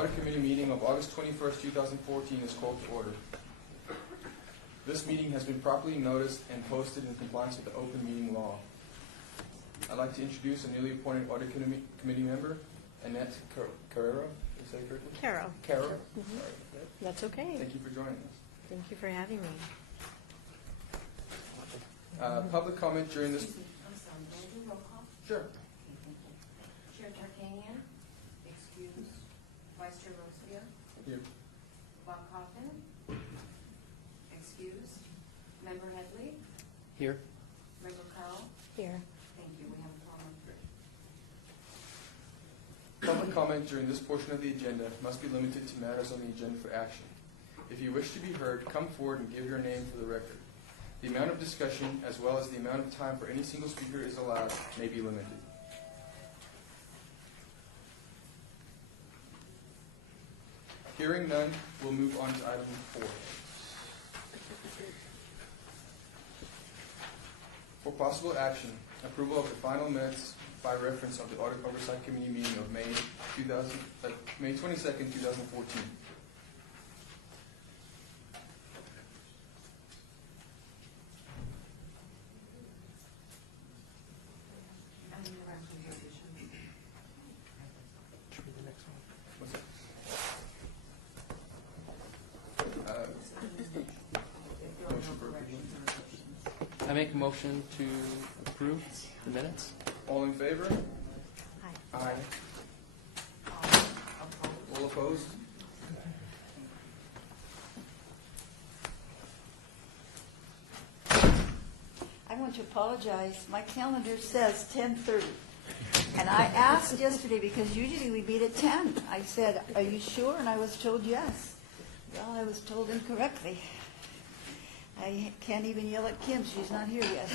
Audit Committee meeting of August 21st, 2014 is called to order. This meeting has been properly noticed and posted in compliance with the open meeting law. I'd like to introduce a newly appointed Audit Committee member, Annette Carrero. Is that correctly? Caro. Caro? Mm-hmm. Sorry. That's okay. Thank you for joining us. Thank you for having me. Public comment during this... I'm sorry, may I do roll call? Sure. Chair Tarkanian, excuse. Vice Chair Rosia, Here. Bob Coffin, excuse. Member Headley, Here. Member Carl. Here. Thank you, we have a quorum. Public comment during this portion of the agenda must be limited to matters on the agenda for action. If you wish to be heard, come forward and give your name for the record. The amount of discussion, as well as the amount of time for any single speaker is allowed, may be limited. Hearing none, we'll move on to item 4. For possible action, approval of the final minutes by reference of the Audit Oversight Committee meeting of May 22nd, 2014. What's that? Motion for approval. I make a motion to approve the minutes. All in favor? Hi. Aye. All opposed? I want to apologize. My calendar says 10:30. And I asked yesterday, because usually we meet at 10. I said, "Are you sure?" And I was told yes. Well, I was told incorrectly. I can't even yell at Kim. She's not here yet.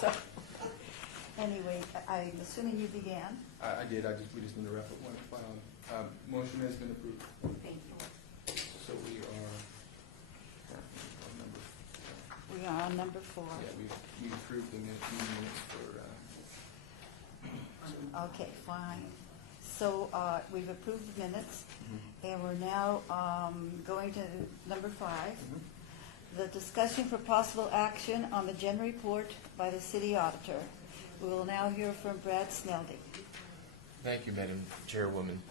So, anyway, I'm assuming you began. I did. We just need to wrap up one final. Motion has been approved. Thank you. So we are on number. We are on number 4. Yeah, we approved the minutes for. Okay, fine. So we've approved the minutes, and we're now going to number 5. The discussion for possible action on the general report by the city auditor. We will now hear from Brad Sneldy. Thank you, Madam Chairwoman.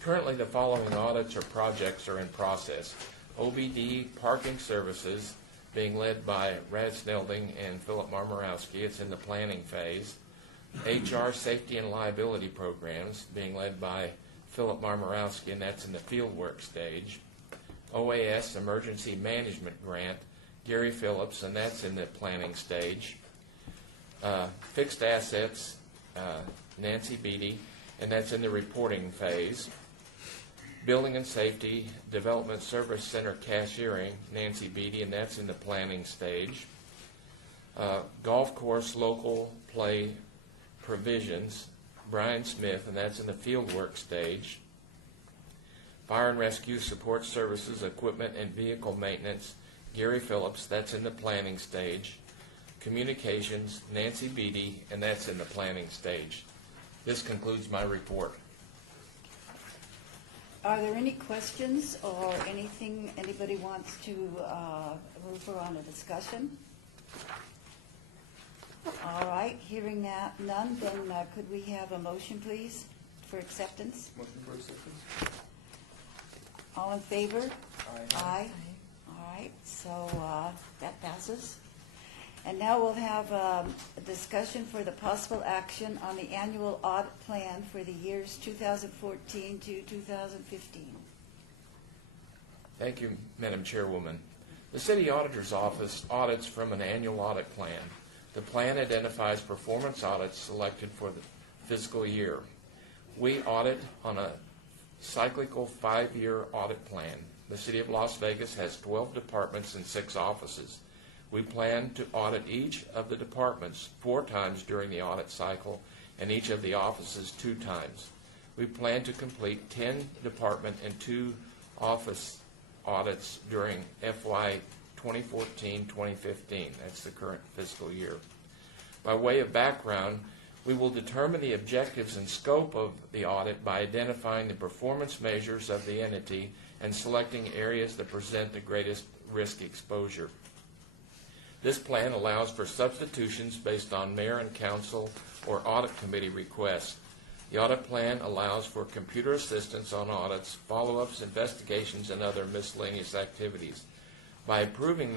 Currently, the following audits or projects are in process. OBD Parking Services, being led by Brad Snelding and Philip Marmorowski. It's in the planning phase. HR Safety and Liability Programs, being led by Philip Marmorowski, and that's in the fieldwork stage. OAS Emergency Management Grant, Gary Phillips, and that's in the planning stage. Fixed Assets, Nancy Beatty, and that's in the reporting phase. Building and Safety Development Service Center Cashiering, Nancy Beatty, and that's in the planning stage. Golf Course Local Play Provisions, Brian Smith, and that's in the fieldwork stage. Fire and Rescue Support Services, Equipment and Vehicle Maintenance, Gary Phillips, that's in the planning stage. Communications, Nancy Beatty, and that's in the planning stage. This concludes my report. Are there any questions or anything anybody wants to move for on a discussion? All right, hearing that none, then could we have a motion, please, for acceptance? Motion for acceptance. All in favor? Aye. Aye. All right, so that passes. And now we'll have a discussion for the possible action on the annual audit plan for the years 2014 to 2015. Thank you, Madam Chairwoman. The City Auditor's Office audits from an annual audit plan. The plan identifies performance audits selected for the fiscal year. We audit on a cyclical 5-year audit plan. The City of Las Vegas has 12 departments and 6 offices. We plan to audit each of the departments 4 times during the audit cycle and each of the offices 2 times. We plan to complete 10 department and 2 office audits during FY 2014-2015. That's the current fiscal year. By way of background, We will determine the objectives and scope of the audit by identifying the performance measures of the entity and selecting areas that present the greatest risk exposure. This plan allows for substitutions based on mayor and council or audit committee requests. The audit plan allows for computer assistance on audits, follow-ups, investigations, and other miscellaneous activities. By approving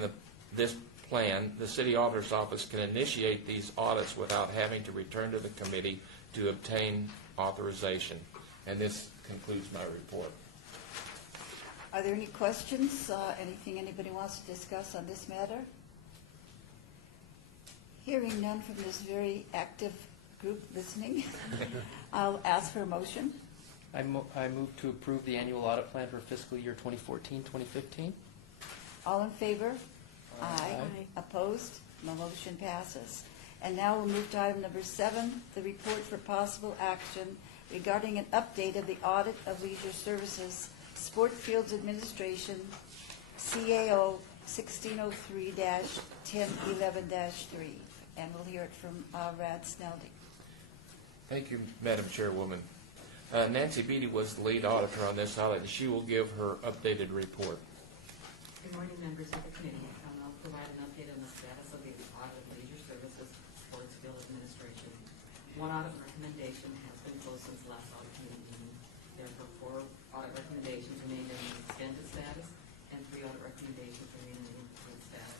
this plan, the city auditor's office can initiate these audits without having to return to the committee to obtain authorization. And this concludes my report. Are there any questions, anything anybody wants to discuss on this matter? Hearing none from this very active group listening, I'll ask for a motion. I move to approve the annual audit plan for fiscal year 2014-2015. All in favor? Aye. Aye. Opposed? The motion passes. And now we'll move to item number 7, the report for possible action regarding an update of the audit of leisure services, Sport Fields Administration, CAO 1603-1011-3. And we'll hear it from Rad Snelding. Thank you, Madam Chairwoman. Nancy Beatty was the lead auditor on this audit, and she will give her updated report. Good morning, members of the committee. I'll provide an update on the status of the audit of leisure services sports field administration. One audit recommendation has been closed since the last audit committee meeting. Therefore, 4 audit recommendations remain in extended status, and 3 audit recommendations remain in incomplete status.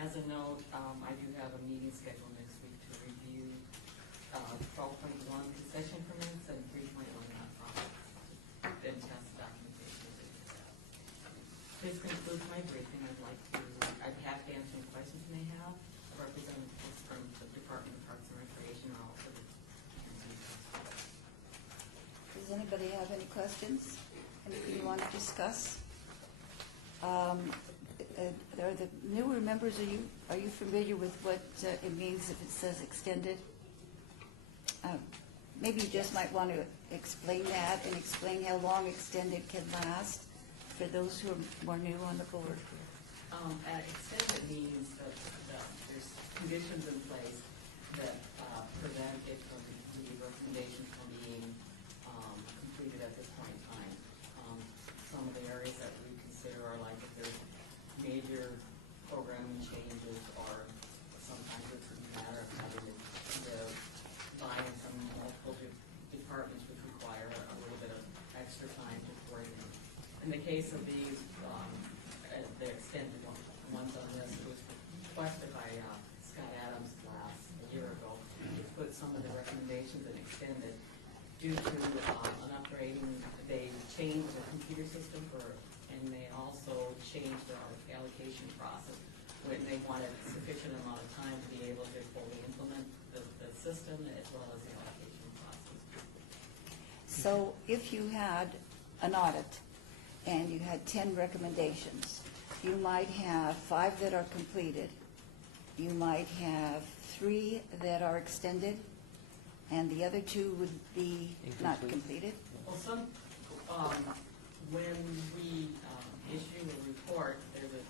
As a note, I do have a meeting scheduled next week to review 12.1 concession permits and 3.1 nonprofit and test documentation. This concludes my briefing. I'd be happy to answer any questions you may have. Representatives from the Department of Parks and Recreation are also the. Does anybody have any questions? Anything you want to discuss? Are the newer members, are you familiar with what it means if it says extended? Maybe you just might want to explain that and explain how long extended can last for those who are more new on the board. Extended means that there's conditions in place that prevent it from the recommendations from being completed at this point in time. Some of the areas that we consider are like if there's major programming changes, or sometimes it's a matter of having the buy-in from multiple departments, which require a little bit of extra time to coordinate. In the case of these, the extended ones on this, it was requested by Scott Adams a year ago, to put some of the recommendations in extended due to an upgrading. They changed the computer system and they also changed the allocation process when they wanted sufficient amount of time to be able to fully implement the system as well as the allocation process. So if you had an audit and you had 10 recommendations, you might have 5 that are completed, you might have 3 that are extended, and the other 2 would be not completed? Well, when we issue a report, there's a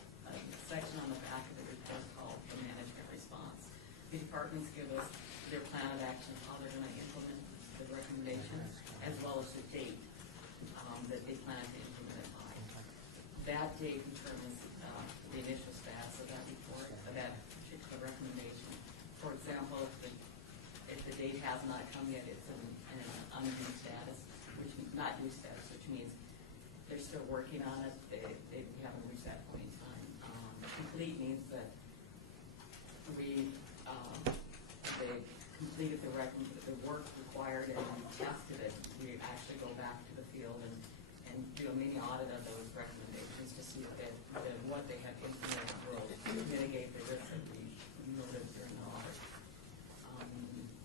section on the back of the report called the management response. The departments give us their plan of action, how they're going to implement the recommendations, as well as the date that they plan to implement it by. That date determines the initial status of that report, of that particular recommendation. For example, if the date has not come yet, it's in an undue status, which not due status, which means they're still working on it. They haven't reached that point in time. Complete means that they completed the work required and tested it. We actually go back to the field and do a mini audit of those recommendations to see what they have implemented will mitigate the risk that we noted during the audit.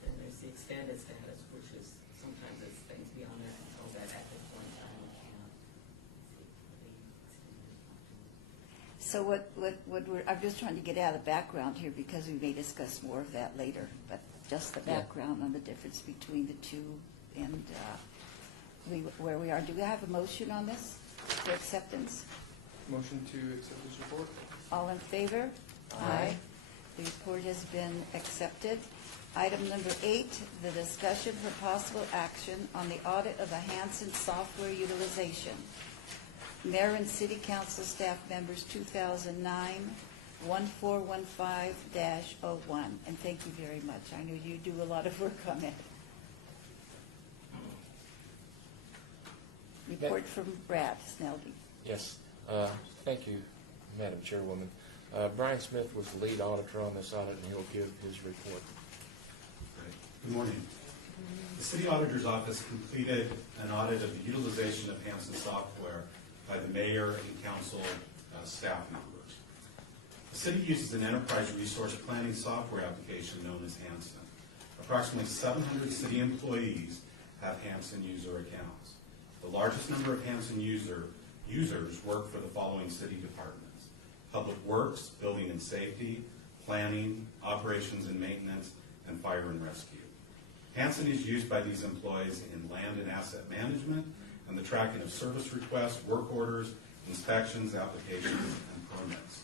Then there's the extended status, which is sometimes it's things beyond that until that at this point in time we cannot. So I'm just trying to get out of the background here because we may discuss more of that later, but just the background on the difference between the two and where we are. Do we have a motion on this for acceptance? Motion to accept this report? All in favor? Aye. The report has been accepted. Item number 8, the discussion for possible action on the audit of the Hanson software utilization. Mayor and City Council staff members 2009-1415-01. And thank you very much. I know you do a lot of work on it. Report from Brad Sneldy. Yes, thank you, Madam Chairwoman. Brian Smith was the lead auditor on this audit, and he'll give his report. Good morning. The City Auditor's Office completed an audit of the utilization of Hanson software by the mayor and council staff members. The city uses an enterprise resource planning software application known as Hanson. Approximately 700 city employees have Hanson user accounts. The largest number of Hanson users work for the following city departments: Public Works, Building and Safety, Planning, Operations and Maintenance, and Fire and Rescue. Hanson is used by these employees in land and asset management and the tracking of service requests, work orders, inspections, applications, and permits.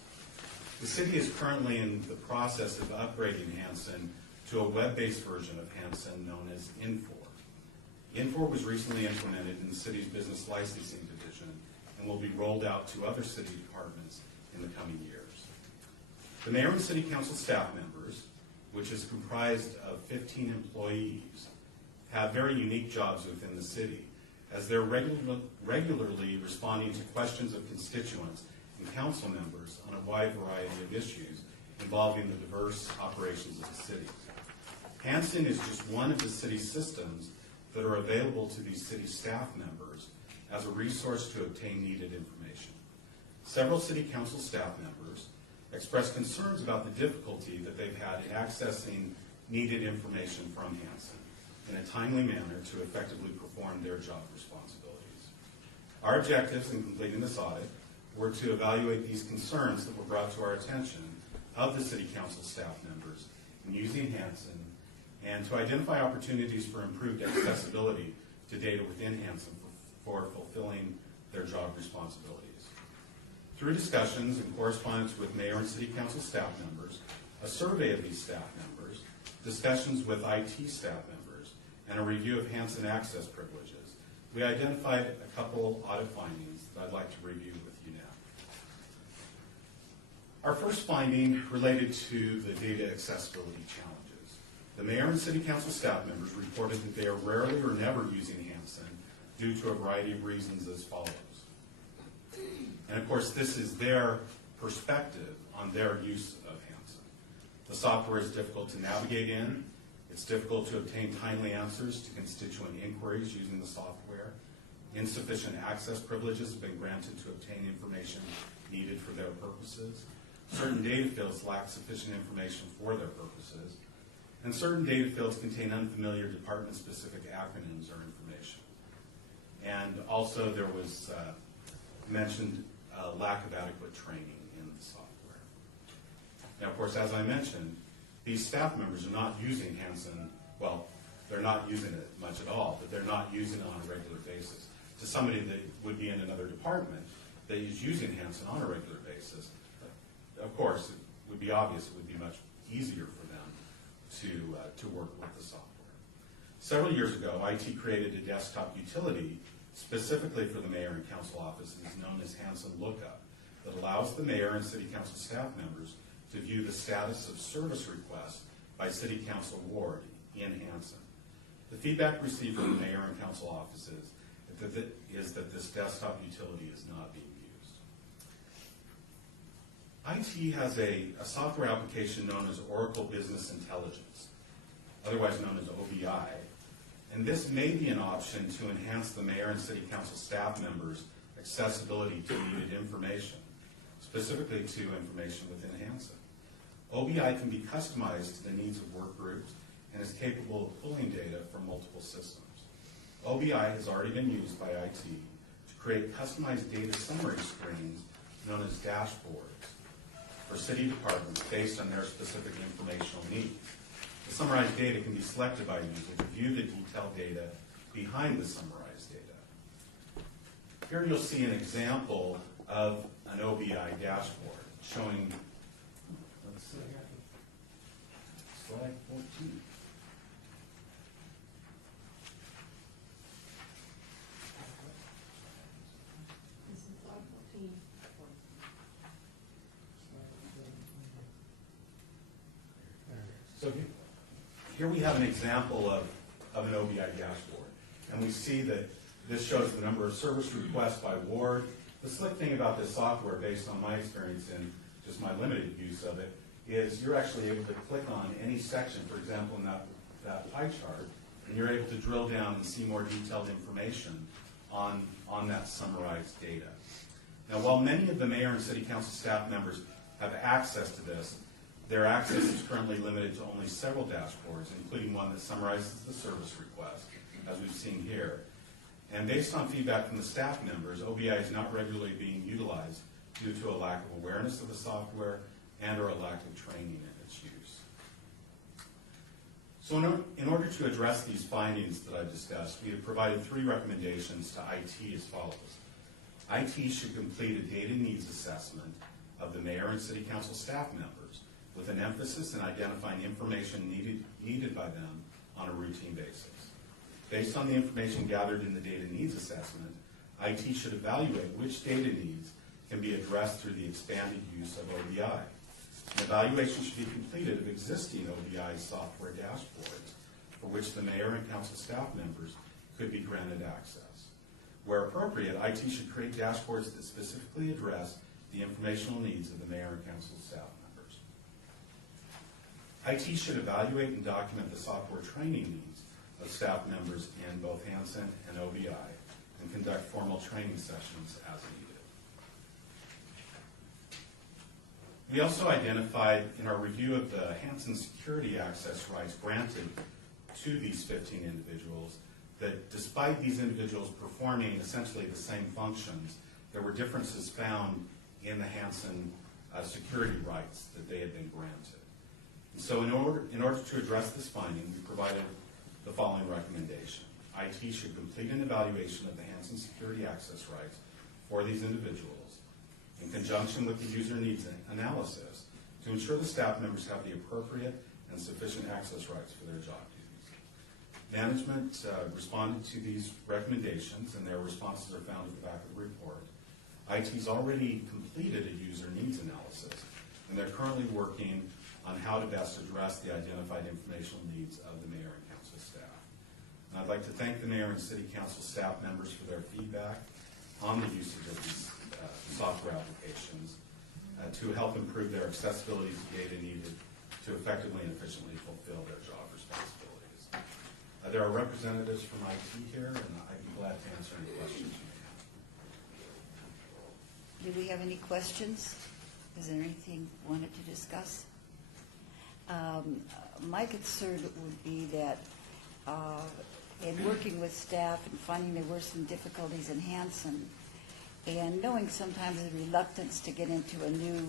The city is currently in the process of upgrading Hanson to a web-based version of Hanson known as Infor. Infor was recently implemented in the city's business licensing division and will be rolled out to other city departments in the coming years. The mayor and city council staff members, which is comprised of 15 employees, have very unique jobs within the city, as they're regularly responding to questions of constituents and council members on a wide variety of issues involving the diverse operations of the city. Hanson is just one of the city's systems that are available to these city staff members as a resource to obtain needed information. Several city council staff members expressed concerns about the difficulty that they've had in accessing needed information from Hanson in a timely manner to effectively perform their job responsibilities. Our objectives in completing this audit were to evaluate these concerns that were brought to our attention of the city council staff members in using Hanson, and to identify opportunities for improved accessibility to data within Hanson for fulfilling their job responsibilities. Through discussions and correspondence with mayor and city council staff members, a survey of these staff members, discussions with IT staff members, and a review of Hanson access privileges, we identified a couple audit findings that I'd like to review with you now. Our first finding related to the data accessibility challenges. The mayor and city council staff members reported that they are rarely or never using Hanson due to a variety of reasons as follows. And of course, this is their perspective on their use of Hanson. The software is difficult to navigate in. It's difficult to obtain timely answers to constituent inquiries using the software. Insufficient access privileges have been granted to obtain information needed for their purposes. Certain data fields lack sufficient information for their purposes. And certain data fields contain unfamiliar department-specific acronyms or information. And also there was mentioned lack of adequate training in the software. Now, of course, as I mentioned, these staff members are not using Hanson, well, they're not using it much at all, but they're not using it on a regular basis. To somebody that would be in another department that is using Hanson on a regular basis, of course, it would be obvious it would be much easier for them to work with the software. Several years ago, IT created a desktop utility specifically for the mayor and council offices known as Hanson Lookup that allows the mayor and city council staff members to view the status of service requests by city council ward in Hanson. The feedback received from the mayor and council offices is that this desktop utility is not being used. IT has a software application known as Oracle Business Intelligence, otherwise known as OBI, and this may be an option to enhance the mayor and city council staff members' accessibility to needed information, specifically to information within Hanson. OBI can be customized to the needs of work groups and is capable of pulling data from multiple systems. OBI has already been used by IT to create customized data summary screens known as dashboards for city departments based on their specific informational needs. The summarized data can be selected by a user to view the detailed data behind the summarized data. Here you'll see an example of an OBI dashboard showing, let's see, So here we have an example of an OBI dashboard. And we see that this shows the number of service requests by ward. The slick thing about this software, based on my experience and just my limited use of it, is you're actually able to click on any section, for example, in that pie chart, and you're able to drill down and see more detailed information on that summarized data. Now, while many of the mayor and city council staff members have access to this, their access is currently limited to only several dashboards, including one that summarizes the service request, as we've seen here. And based on feedback from the staff members, OBI is not regularly being utilized due to a lack of awareness of the software and or a lack of training in its use. So in order to address these findings that I've discussed, we have provided 3 recommendations to IT as follows. IT should complete a data needs assessment of the mayor and city council staff members with an emphasis in identifying information needed by them on a routine basis. Based on the information gathered in the data needs assessment, IT should evaluate which data needs can be addressed through the expanded use of OBI. An evaluation should be completed of existing OBI software dashboards for which the mayor and council staff members could be granted access. Where appropriate, IT should create dashboards that specifically address the informational needs of the mayor and council staff members. IT should evaluate and document the software training needs of staff members in both Hansen and OBI and conduct formal training sessions as needed. We also identified in our review of the Hansen security access rights granted to these 15 individuals that despite these individuals performing essentially the same functions, there were differences found in the Hansen security rights that they had been granted. And so in order to address this finding, we provided the following recommendation. IT should complete an evaluation of the Hansen security access rights for these individuals in conjunction with the user needs analysis to ensure the staff members have the appropriate and sufficient access rights for their job duties. Management responded to these recommendations, and their responses are found at the back of the report. IT's already completed a user needs analysis, and they're currently working on how to best address the identified informational needs of the mayor and council staff. And I'd like to thank the mayor and city council staff members for their feedback on the usage of these software applications to help improve their accessibility to data needed to effectively and efficiently fulfill their job responsibilities. There are representatives from IT here, and I'd be glad to answer any questions you may have. Do we have any questions? Is there anything you wanted to discuss? My concern would be that in working with staff and finding there were some difficulties in Hansen, and knowing sometimes the reluctance to get into a new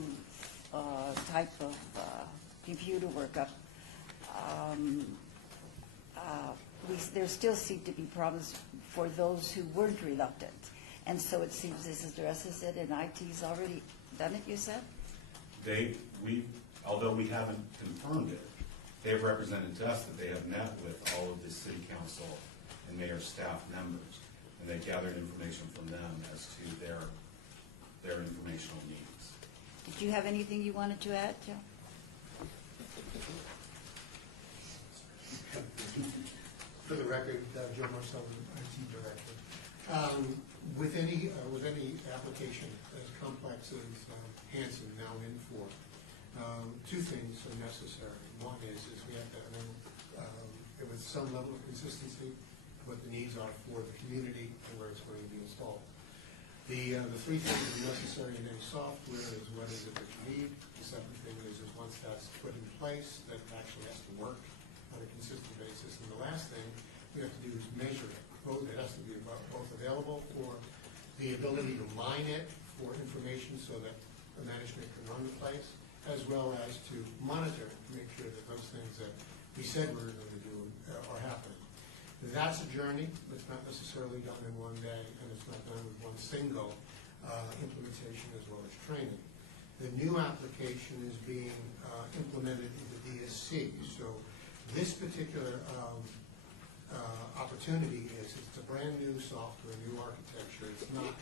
type of computer workup, there still seem to be problems for those who weren't reluctant. And so it seems this addresses it, and IT's already done it, you said? Although we haven't confirmed it, they have represented to us that they have met with all of the city council and mayor staff members, and they've gathered information from them as to their informational needs. Did you have anything you wanted to add, Joe? For the record, Joe Marcel, IT director. With any application as complex as Hansen now in for, 2 things are necessary. One is we have to know with some level of consistency what the needs are for the community and where it's going to be installed. The 3 things that are necessary in any software is what is it that you need. The second thing is once that's put in place, that it actually has to work on a consistent basis. And the last thing we have to do is measure it. It has to be both available for the ability to mine it for information so that the management can run the place, as well as to monitor it to make sure that those things that we said we were going to do are happening. That's a journey. It's not necessarily done in one day, and it's not done with one single implementation as well as training. The new application is being implemented into DSC. So this particular opportunity is it's a brand new software, new architecture. It's not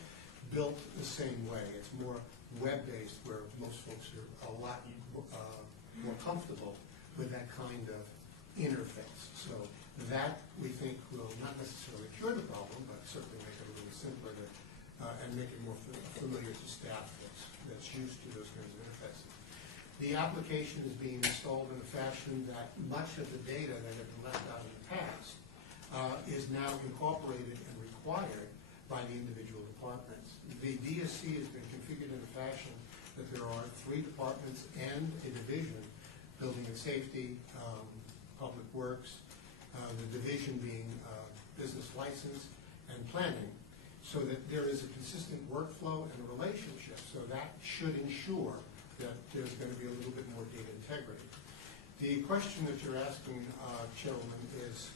built the same way. It's more web-based, where most folks are a lot more comfortable with that kind of interface. So that, we think, will not necessarily cure the problem, but certainly make it a little simpler and make it more familiar to staff that's used to those kinds of interfaces. The application is being installed in a fashion that much of the data that had been left out in the past is now incorporated and required by the individual departments. The DSC has been configured in a fashion that there are 3 departments and a division, building and safety, public works, the division being business license and planning, so that there is a consistent workflow and a relationship. So that should ensure that there's going to be a little bit more data integrity. The question that you're asking, Chairwoman, is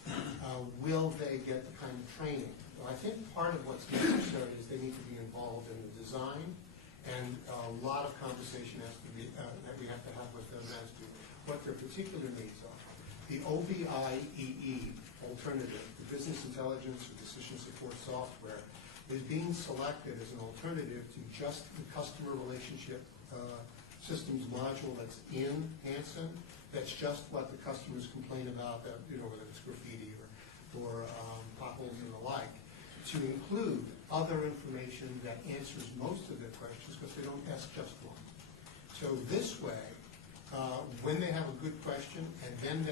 will they get the kind of training? Well, I think part of what's necessary is they need to be involved in the design, and a lot of conversation has to be, that we have to have with them as to what their particular needs are. The OBIEE alternative, the Business Intelligence or Decision Support Software, is being selected as an alternative to just the customer relationship systems module that's in Hanson. That's just what the customers complain about, whether it's graffiti or potholes and the like, to include other information that answers most of their questions, because they don't ask just one. So this way, when they have a good question, and then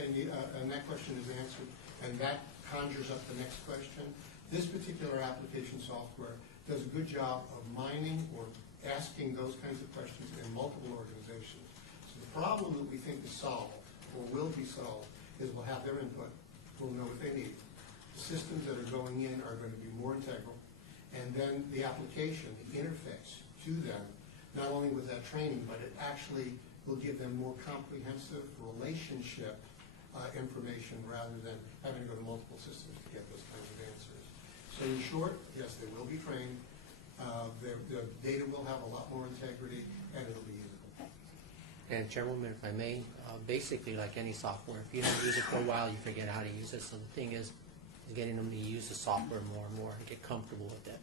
and that question is answered, and that conjures up the next question, this particular application software does a good job of mining or asking those kinds of questions in multiple organizations. So the problem that we think is solved, or will be solved, is we'll have their input, we'll know what they need. The systems that are going in are going to be more integral, and then the application, the interface to them, not only with that training, but it actually will give them more comprehensive relationship information rather than having to go to multiple systems to get those kinds of answers. So in short, yes, they will be trained. The data will have a lot more integrity, and it'll be usable. And Chairwoman, if I may, basically like any software, if you don't use it for a while, you forget how to use it. So the thing is getting them to use the software more and more and get comfortable with it.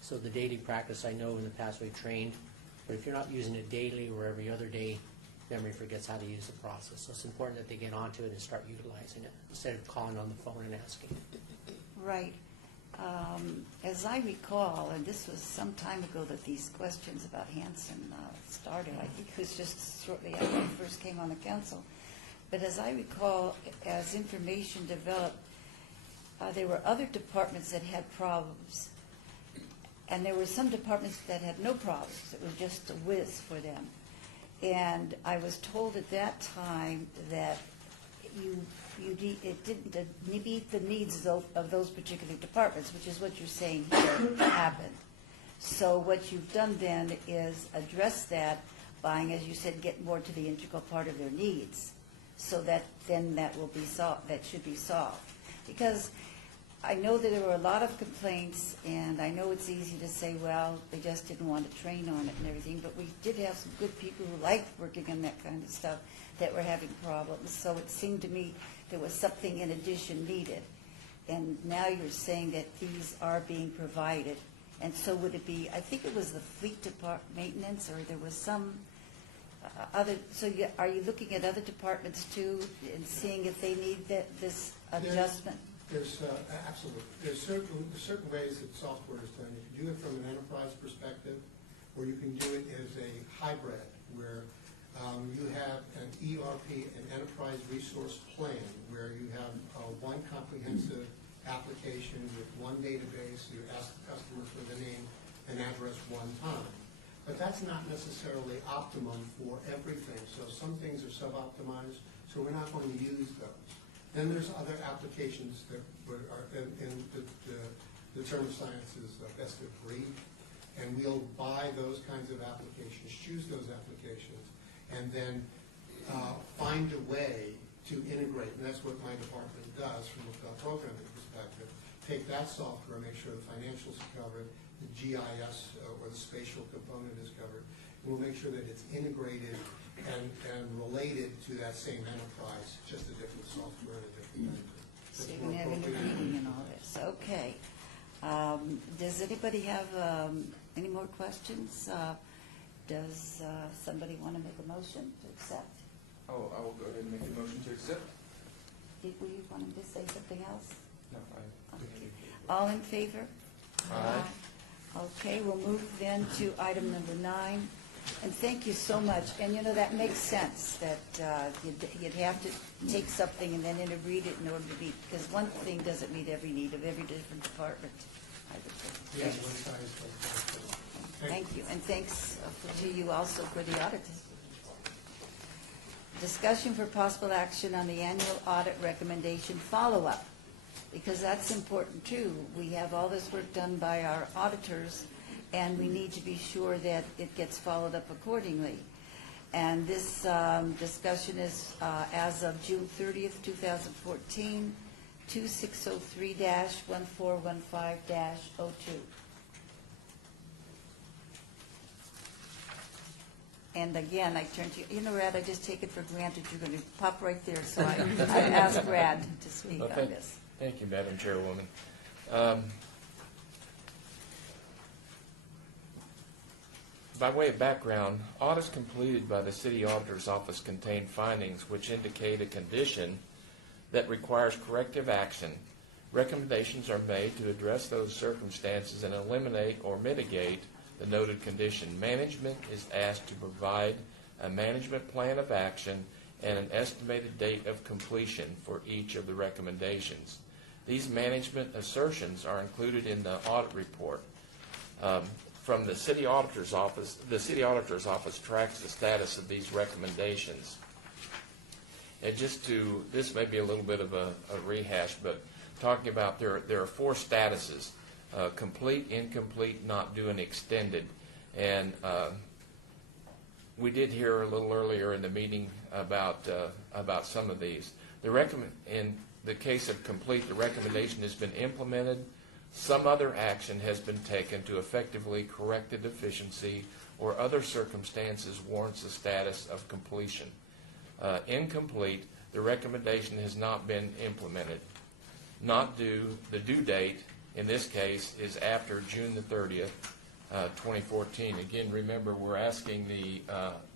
So the daily practice, I know in the past we've trained, but if you're not using it daily or every other day, memory forgets how to use the process. So it's important that they get onto it and start utilizing it instead of calling on the phone and asking. Right. As I recall, and this was some time ago that these questions about Hanson started, I think it was just shortly after I first came on the council, but as I recall, as information developed, there were other departments that had problems, and there were some departments that had no problems. It was just a whiz for them. And I was told at that time that it didn't meet the needs of those particular departments, which is what you're saying here happened. So what you've done then is address that by, as you said, get more to the integral part of their needs, so that then that will be solved. That should be solved, because I know that there were a lot of complaints, and I know it's easy to say, well, they just didn't want to train on it and everything, but we did have some good people who liked working on that kind of stuff that were having problems. So it seemed to me there was something in addition needed. And now you're saying that these are being provided. And so would it be, I think it was the fleet department maintenance, or there was some other, so are you looking at other departments too and seeing if they need this adjustment? There's absolutely. There's certain ways that software is done. You can do it from an enterprise perspective, or you can do it as a hybrid, where you have an ERP, an enterprise resource plan, where you have one comprehensive application with one database. You ask the customer for the name and address one time. But that's not necessarily optimum for everything. So some things are sub-optimized, so we're not going to use those. Then there's other applications that are in the term of science is best of breed, and we'll buy those kinds of applications, choose those applications, and then find a way to integrate, and that's what my department does from a programming perspective. Take that software, make sure the financials are covered, the GIS or the spatial component is covered, and we'll make sure that it's integrated and related to that same enterprise, just a different software and a different vendor. So you're going to have intervening and all this. Okay. Does anybody have any more questions? Does somebody want to make a motion to accept? I will go ahead and make a motion to Zip? Did we want him to say something else? No, Okay. All in favor? Aye. Okay, we'll move then to item number 9. And thank you so much. And you know, that makes sense, that you'd have to take something and then read it in order to meet, because one thing doesn't meet every need of every different department, I would think. Yes, one size does not fit. Thank you, and thanks to you also for the audit. Discussion for possible action on the annual audit recommendation follow-up, because that's important too. We have all this work done by our auditors, and we need to be sure that it gets followed up accordingly. And this discussion is as of June 30th, 2014, 2603-1415-02. And again, I turn to you. You know, Rad, I just take it for granted you're going to pop right there, so I ask Rad to speak Well, on this. Thank you, Madam Chairwoman. By way of background, audits completed by the City Auditor's Office contain findings which indicate a condition that requires corrective action. Recommendations are made to address those circumstances and eliminate or mitigate the noted condition. Management is asked to provide a management plan of action and an estimated date of completion for each of the recommendations. These management assertions are included in the audit report. From the City Auditor's Office, the City Auditor's Office tracks the status of these recommendations. And this may be a little bit of a rehash, but talking about there are 4 statuses: complete, incomplete, not due, and extended. And we did hear a little earlier in the meeting about some of these. In the case of complete, the recommendation has been implemented. Some other action has been taken to effectively correct the deficiency, or other circumstances warrants the status of completion. Incomplete, the recommendation has not been implemented. Not due, the due date in this case is after June the 30th, 2014. Again, remember, we're asking the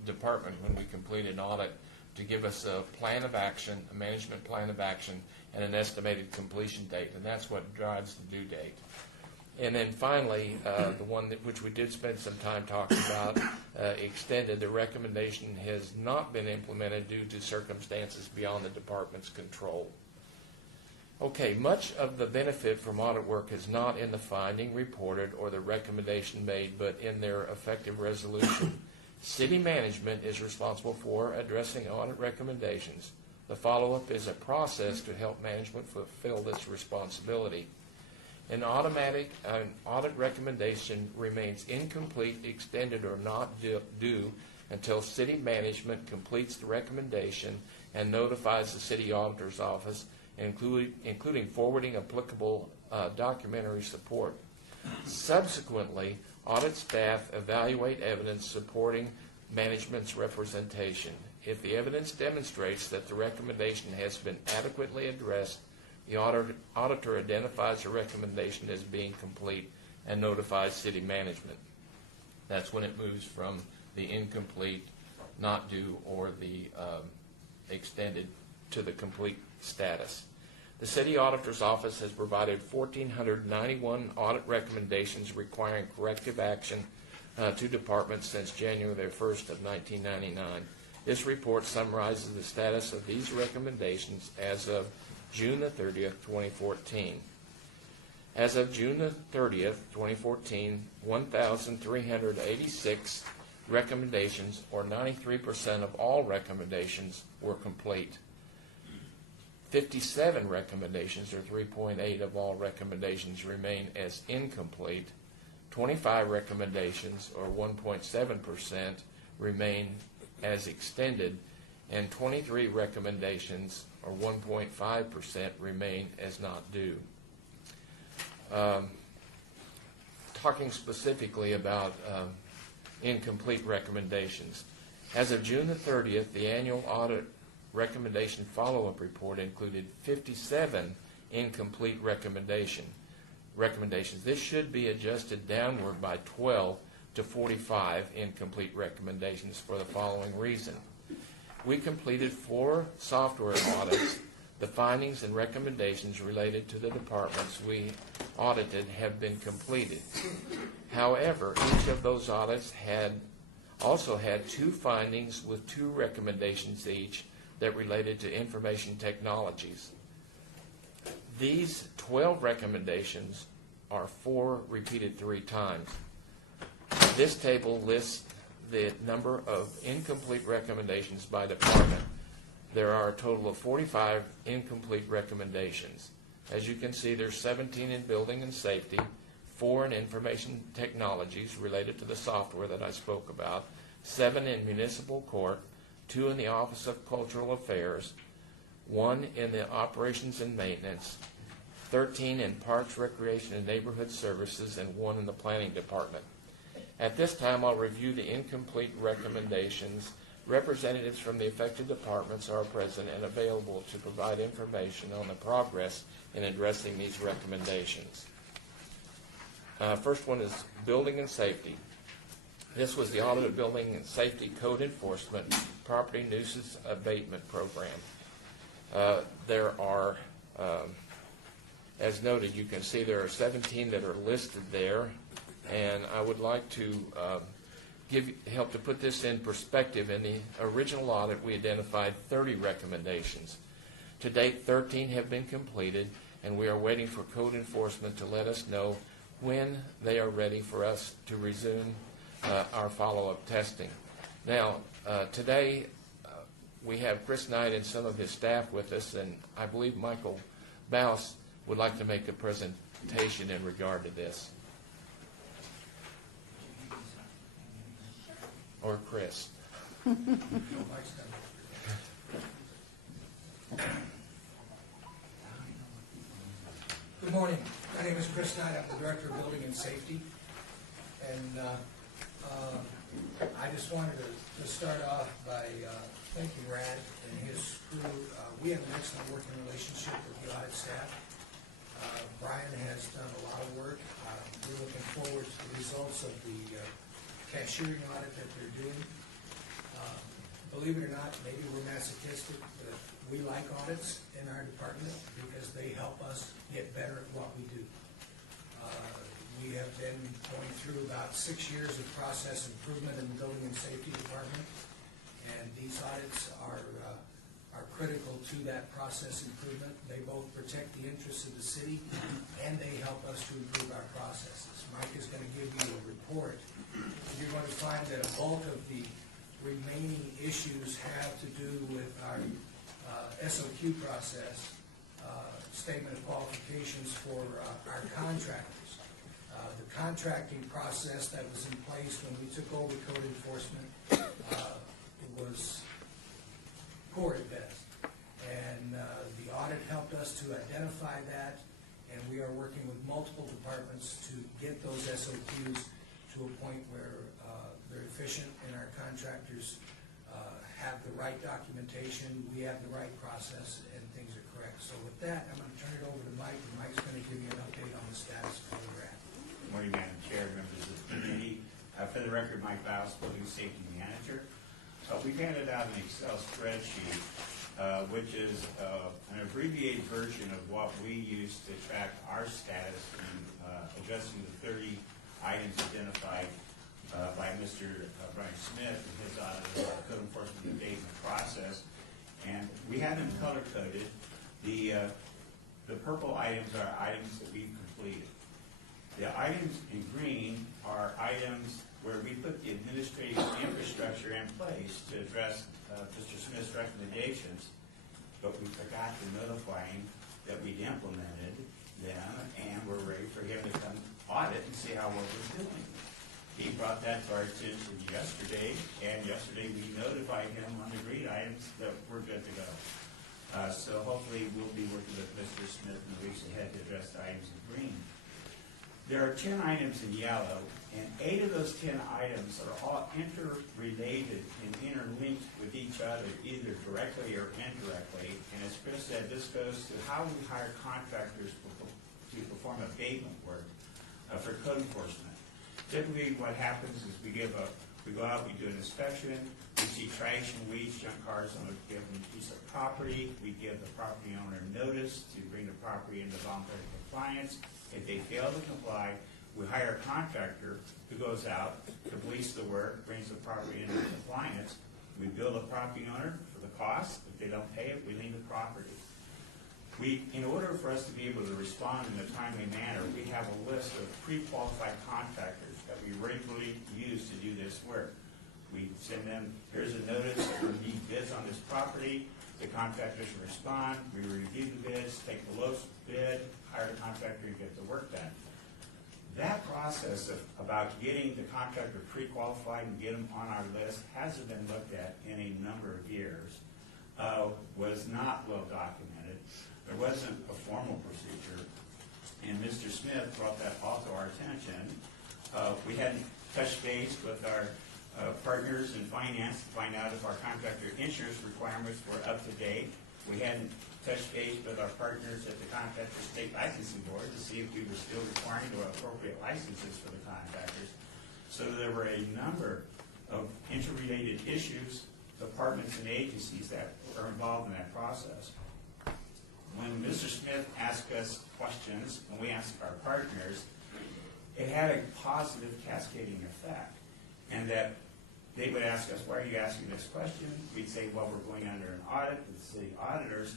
department, when we complete an audit, to give us a plan of action, a management plan of action, and an estimated completion date, and that's what drives the due date. And then finally, the one which we did spend some time talking about, extended, the recommendation has not been implemented due to circumstances beyond the department's control. Okay, much of the benefit from audit work is not in the finding reported or the recommendation made, but in their effective resolution. City management is responsible for addressing audit recommendations. The follow-up is a process to help management fulfill this responsibility. An audit recommendation remains incomplete, extended, or not due until city management completes the recommendation and notifies the City Auditor's Office, including forwarding applicable documentary support. Subsequently, audit staff evaluate evidence supporting management's representation. If the evidence demonstrates that the recommendation has been adequately addressed, the auditor identifies the recommendation as being complete and notifies city management. That's when it moves from the incomplete, not due, or the extended to the complete status. The City Auditor's Office has provided 1,491 audit recommendations requiring corrective action to departments since January 1st of 1999. This report summarizes the status of these recommendations as of June the 30th, 2014. As of June the 30th, 2014, 1,386 recommendations, or 93% of all recommendations, were complete. 57 recommendations, or 3.8% of all recommendations, remain as incomplete. 25 recommendations, or 1.7%, remain as extended, and 23 recommendations, or 1.5%, remain as not due. Talking specifically about incomplete recommendations. As of June the 30th, the annual audit recommendation follow-up report included 57 incomplete recommendations. This should be adjusted downward by 12 to 45 incomplete recommendations for the following reason. We completed 4 software audits. The findings and recommendations related to the departments we audited have been completed. However, each of those audits also had 2 findings with 2 recommendations each that related to information technologies. These 12 recommendations are 4 repeated 3 times. This table lists the number of incomplete recommendations by department. There are a total of 45 incomplete recommendations. As you can see, there's 17 in building and safety, 4 in information technologies related to the software that I spoke about, 7 in municipal court, 2 in the Office of Cultural Affairs, 1 in the operations and maintenance, 13 in parks, recreation, and neighborhood services, and 1 in the planning department. At this time, I'll review the incomplete recommendations. Representatives from the affected departments are present and available to provide information on the progress in addressing these recommendations. First one is building and safety. This was the audit of building and safety code enforcement property nuisance abatement program. There are, as noted, you can see there are 17 that are listed there, and I would like to help to put this in perspective. In the original audit, we identified 30 recommendations. To date, 13 have been completed, and we are waiting for code enforcement to let us know when they are ready for us to resume our follow-up testing. Now, today we have Chris Knight and some of his staff with us, and I believe Michael Baus would like to make a presentation in regard to this. Or Chris. Good morning. My name is Chris Knight. I'm the Director of Building and Safety. And I just wanted to start off by thanking Rad and his crew. We have an excellent working relationship with the audit staff. Brian has done a lot of work. We're looking forward to the results of the cashiering audit that they're doing. Believe it or not, maybe we're masochistic, but we like audits in our department because they help us get better at what we do. We have been going through about 6 years of process improvement in the building and safety department, and these audits are critical to that process improvement. They both protect the interests of the city and they help us to improve our processes. Mike is going to give you a report. You're going to find that a bulk of the remaining issues have to do with our SOQ process, statement of qualifications for our contractors. The contracting process that was in place when we took over code enforcement was poor at best. And the audit helped us to identify that, and we are working with multiple departments to get those SOQs to a point where they're efficient and our contractors have the right documentation, we have the right process, and things are correct. So with that, I'm going to turn it over to Mike, and Mike's going to give you an update on the status of where we're at. Good morning, Madam Chair, members of the committee. For the record, Mike Baus, Building Safety Manager. We've handed out an Excel spreadsheet, which is an abbreviated version of what we use to track our status in addressing the 30 items identified by Mr. Brian Smith and his audit of the code enforcement abatement process. And we have them color-coded. The purple items are items that we've completed. The items in green are items where we put the administrative infrastructure in place to address Mr. Smith's recommendations, but we forgot to notify him that we'd implemented them and we're ready for him to come audit and see how well we're doing. He brought that to our attention yesterday, and yesterday we notified him on the green items that we're good to go. So hopefully we'll be working with Mr. Smith in the weeks ahead to address the items in green. There are 10 items in yellow, and 8 of those 10 items are all interrelated and interlinked with each other, either directly or indirectly. And as Chris said, this goes to how we hire contractors to perform abatement work for code enforcement. Typically what happens is we go out, we do an inspection, We see trash and weeds, junk cars on a given piece of property. We give the property owner notice to bring the property into voluntary compliance. If they fail to comply, we hire a contractor who goes out, completes the work, brings the property into compliance. We bill the property owner for the cost. If they don't pay it, we leave the property. In order for us to be able to respond in a timely manner, we have a list of pre-qualified contractors that we regularly use to do this work. We send them, here's a notice that we need bids on this property. The contractors respond, we review the bids, take the lowest bid, hire the contractor and get the work done. That process about getting the contractor pre-qualified and get them on our list hasn't been looked at in a number of years, was not well documented. There wasn't a formal procedure, and Mr. Smith brought that all to our attention. We hadn't touched base with our partners in finance to find out if our contractor insurance requirements were up to date. We hadn't touched base with our partners at the Contractor State Licensing Board to see if we were still requiring the appropriate licenses for the contractors. So there were a number of interrelated issues, departments and agencies that are involved in that process. When Mr. Smith asked us questions, and we asked our partners, it had a positive cascading effect. And that they would ask us, why are you asking this question? We'd say, well, we're going under an audit with the city auditors.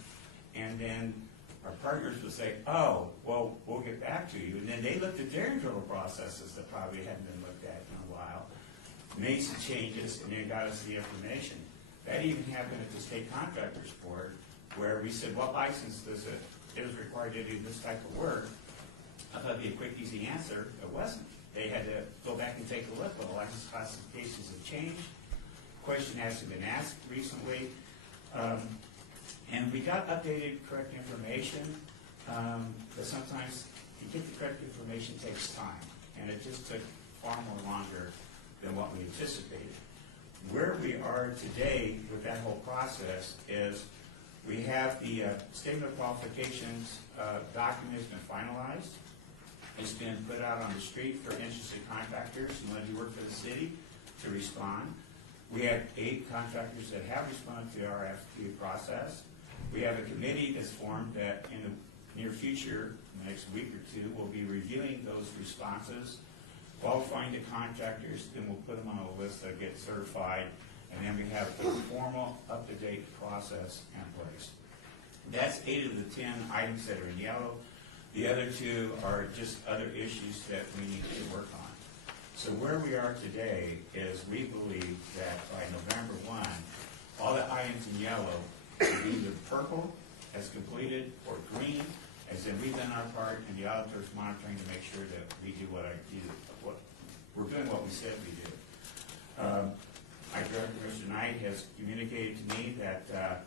And then our partners would say, oh, well, we'll get back to you. And then they looked at their internal processes that probably hadn't been looked at in a while, made some changes, and then got us the information. That even happened at the State Contractors Board, where we said, what license does it is required to do this type of work? I thought it'd be a quick, easy answer. It wasn't. They had to go back and take a look. Well, the license classifications have changed. Question hasn't been asked recently. And we got updated, correct information, but sometimes to get the correct information takes time. And it just took far more longer than what we anticipated. Where we are today with that whole process is we have the statement of qualifications document has been finalized. It's been put out on the street for interested contractors who want to do work for the city to respond. We have 8 contractors that have responded to our RFQ process. We have a committee that's formed that in the near future, the next week or 2, will be reviewing those responses, qualifying the contractors, then we'll put them on a list that get certified, and then we have a formal, up-to-date process in place. That's 8 of the 10 items that are in yellow. The other 2 are just other issues that we need to work on. So where we are today is we believe that by November 1, all the items in yellow will be either purple as completed or green as in we've done our part and the auditor's monitoring to make sure that we do we're doing what we said we do. My director, Mr. Knight, has communicated to me that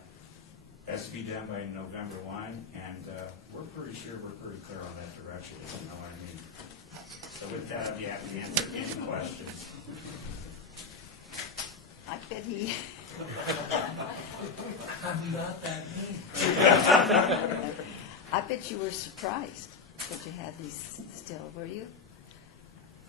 has to be done by November 1, and we're pretty sure we're pretty clear on that direction, if you know what I mean. So with that, I'd be happy to answer any questions. I bet he, I'm not that mean. I bet you were surprised that you had these still, were you?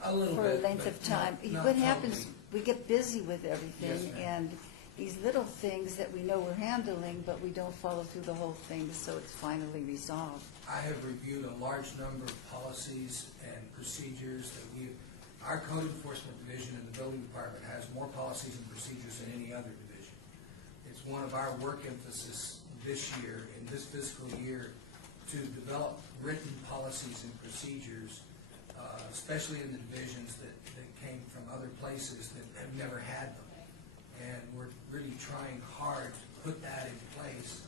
A little For bit. a length but of time. not What happens, totally. we get busy with everything, Yes, ma'am. and these little things that we know we're handling, but we don't follow through the whole thing, so it's finally resolved. I have reviewed a large number of policies and procedures that our code enforcement division in the building department has more policies and procedures than any other division. It's one of our work emphasis this year, in this fiscal year, to develop written policies and procedures, especially in the divisions that came from other places that have never had them. And we're really trying hard to put that in place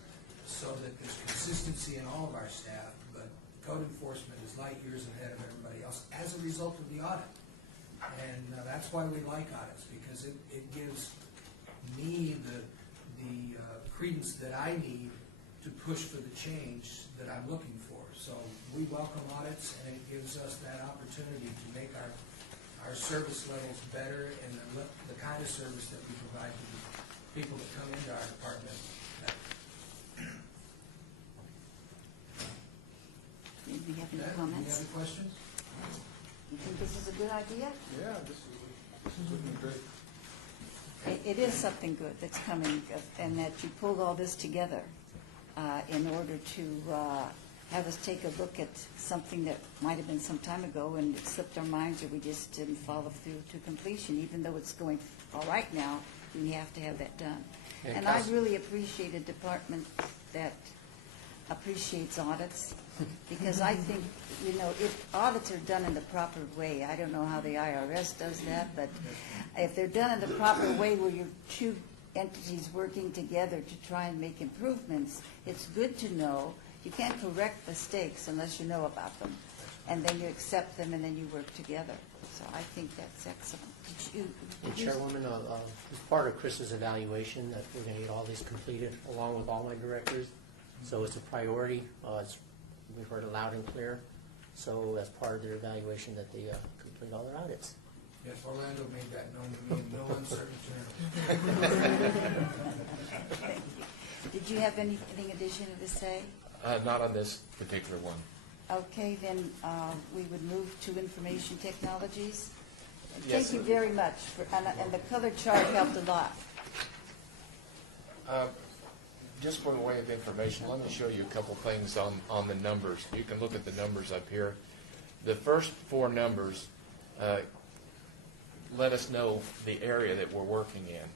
so that there's consistency in all of our staff, but code enforcement is light years ahead of everybody else as a result of the audit. And that's why we like audits, because it gives me the credence that I need to push for the change that I'm looking for. So we welcome audits, and it gives us that opportunity to make our service levels better and the kind of service that we provide to the people that come into our department. Do you have any Any comments? other questions? You think this is a good idea? Yeah, this is looking great. It is something good that's coming, and that you pulled all this together in order to have us take a look at something that might have been some time ago and it slipped our minds, or we just didn't follow through to completion. Even though it's going all right now, we have to have that done. And I really appreciate a department that appreciates audits, because I think, if audits are done in the proper way, I don't know how the IRS does that, but if they're done in the proper way where you're two entities working together to try and make improvements, it's good to know. You can't correct mistakes unless you know about them, and then you accept them, and then you work together. So I think that's excellent. And Chairwoman, as part of Chris's evaluation, that we're going to get all these completed along with all my directors. So it's a priority. We've heard it loud and clear. So as part of their evaluation, that they complete all their audits. Yes, Orlando made that known to me in no uncertain terms. Did you have anything additional to say? Not on this particular one. Okay, then we would move to information technologies. Yes. Thank you very much, and the color chart helped a lot. Just for the way of information, let me show you a couple things on the numbers. You can look at the numbers up here. The first four numbers let us know the area that we're working in.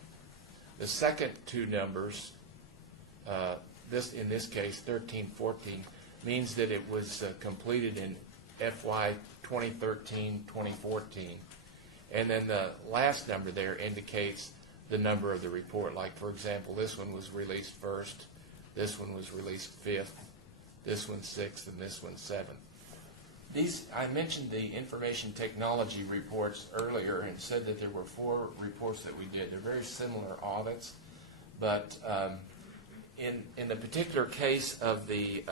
The second two numbers, in this case, 1314, means that it was completed in FY 2013-2014. And then the last number there indicates the number of the report. Like, for example, this one was released first, this one was released fifth, this one sixth, and this one seventh. I mentioned the information technology reports earlier and said that there were 4 reports that we did. They're very similar audits, but in the particular case of the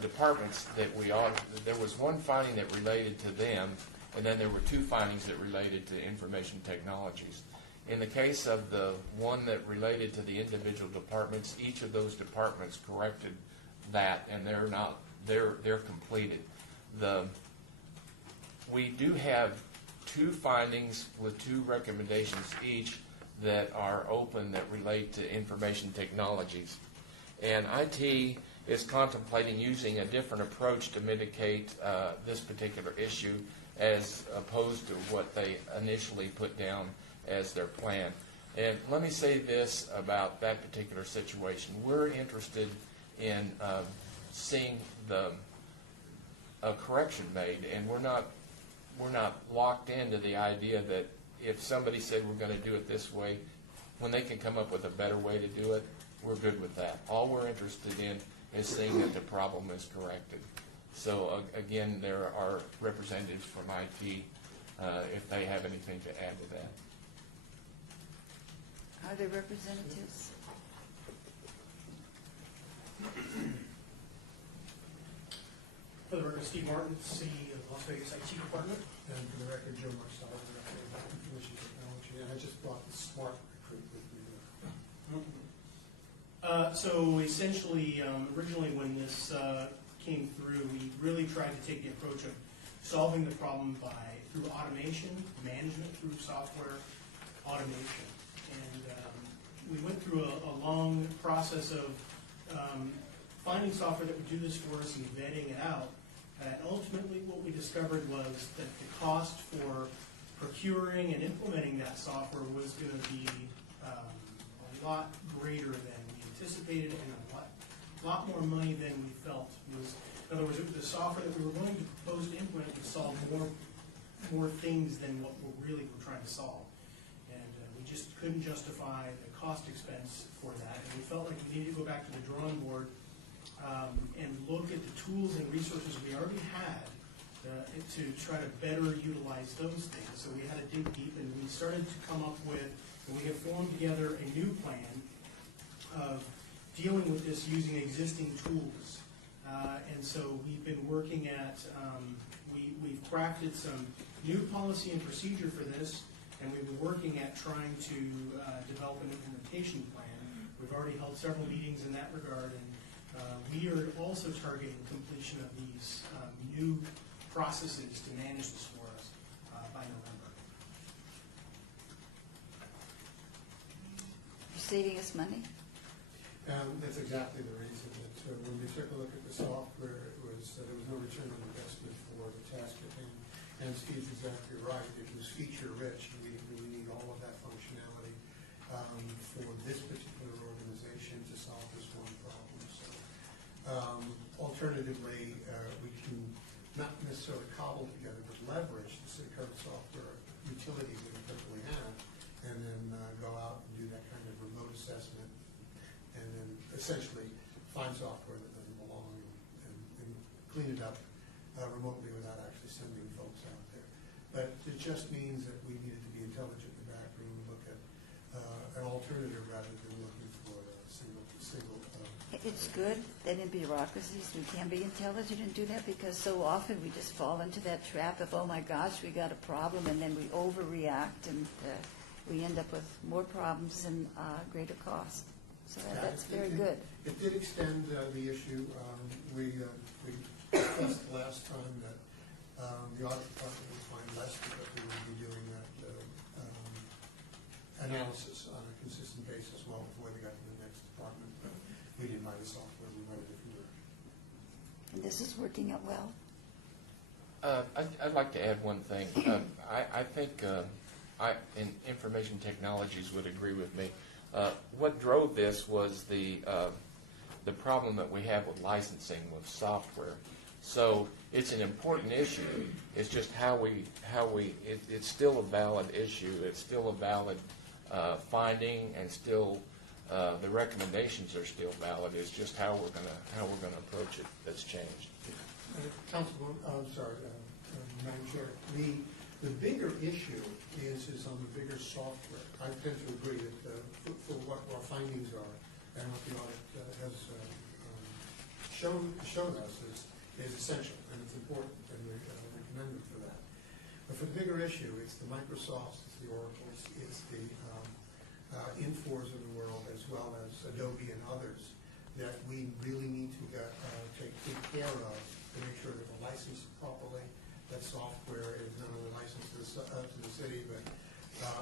departments that we audited, there was one finding that related to them, and then there were 2 findings that related to information technologies. In the case of the one that related to the individual departments, each of those departments corrected that, and they're completed. We do have 2 findings with 2 recommendations each that are open that relate to information technologies. And IT is contemplating using a different approach to mitigate this particular issue as opposed to what they initially put down as their plan. And let me say this about that particular situation. We're interested in seeing a correction made, and we're not locked into the idea that if somebody said we're going to do it this way, when they can come up with a better way to do it, we're good with that. All we're interested in is seeing that the problem is corrected. So again, there are representatives from IT if they have anything to add to that. Are there representatives? For the record, Steve Martin, City of Las Vegas IT Department. And for the record, Joe Marcel, Director of Information Technology, and I just brought the Smart Recruit with me. So essentially, originally when this came through, we really tried to take the approach of solving the problem through automation, management through software automation. And we went through a long process of finding software that would do this for us and vetting it out. And ultimately what we discovered was that the cost for procuring and implementing that software was going to be a lot greater than we anticipated, and a lot more money than we felt was. In other words, the software that we were going to propose to implement would solve more things than what we really were trying to solve. And we just couldn't justify the cost expense for that. And we felt like we needed to go back to the drawing board and look at the tools and resources we already had to try to better utilize those things. So we had to dig deep, and we started to come up with, and we have formed together a new plan of dealing with this using existing tools. And so we've been working at, we've crafted some new policy and procedure for this, and we've been working at trying to develop an implementation plan. We've already held several meetings in that regard, and we are also targeting completion of these new processes to manage this for us saving us money? That's exactly the reason. That when we took a look at the software, it was there was no return on investment for the task at hand. And Steve's exactly right. It was feature rich, and we didn't really need all of that functionality for this particular organization to solve this one problem. So, alternatively, we can not necessarily cobble together, but leverage the current software utilities that we currently have, and then go out and do that kind of remote assessment, and then essentially find software that doesn't belong and clean it up remotely without actually sending folks out there. But it just means that we needed to be intelligent in the back room and look at an alternative rather than looking for a single. It's good that in bureaucracies we can be intelligent and do that, because so often we just fall into that trap of, oh my gosh, we got a problem, and then we overreact, and we end up with more problems and greater cost. So that's very good. It did extend the issue. We discussed last time that the audit department would find less because we would be doing that analysis on a consistent basis well before they got to the next department. But we didn't buy the software, we went a different direction. And this is working out well? I'd like to add one thing. I think in information technologies would agree with me. What drove this was the problem that we have with licensing with software. So it's an important issue. It's just it's still a valid issue. It's still a valid finding, and still the recommendations are still valid. It's just how we're gonna approach it that's changed. Councilman, Madam Chair, the bigger issue is on the bigger software. I tend to agree that for what our findings are and what the audit has shown us is essential, and it's important, and we commend them for that. But for the bigger issue, it's the Microsofts, it's the Oracles, it's the Infors of the world, as well as Adobe and others, that we really need to take good care of to make sure that we're licensed properly, that software is not only licensed to the city, but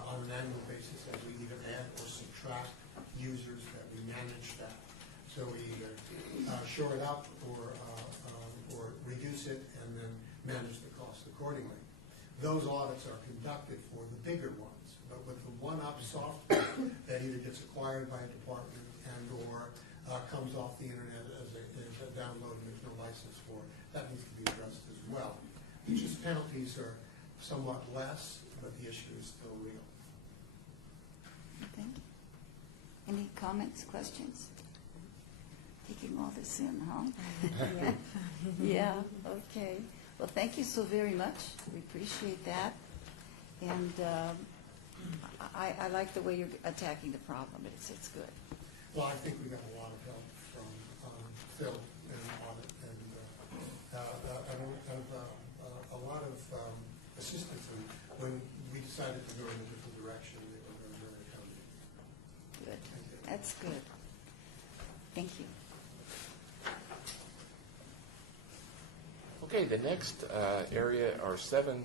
on an annual basis, as we either add or subtract users, that we manage that. So we either shore it up or reduce it, and then manage the cost accordingly. Those audits are conducted for the bigger ones, but with the one-up software that either gets acquired by a department and/or comes off the internet as a download and there's no license for, that needs to be addressed as well. It's just penalties are somewhat less, but the issue is still real. Thank you. Any comments, questions? Taking all this in, huh? Yeah, okay. Well, thank you so very much. We appreciate that. And I like the way you're attacking the problem. It's good. Well, I think we got a lot of help from Phil and audit, and I don't have a lot of assistance. And when we decided to go in a different direction, they were very, very accommodating. Good. That's good. Thank you. Okay, the next area are seven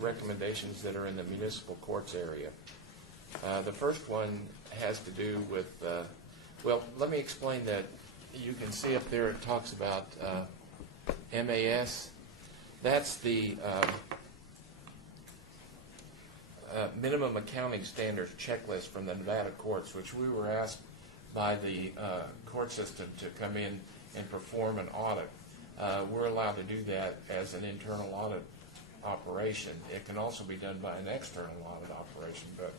recommendations that are in the municipal courts area. The first one has to do with, well, let me explain that. You can see up there it talks about MAS. That's the minimum accounting standards checklist from the Nevada courts, which we were asked by the court system to come in and perform an audit. We're allowed to do that as an internal audit operation. It can also be done by an external audit operation, but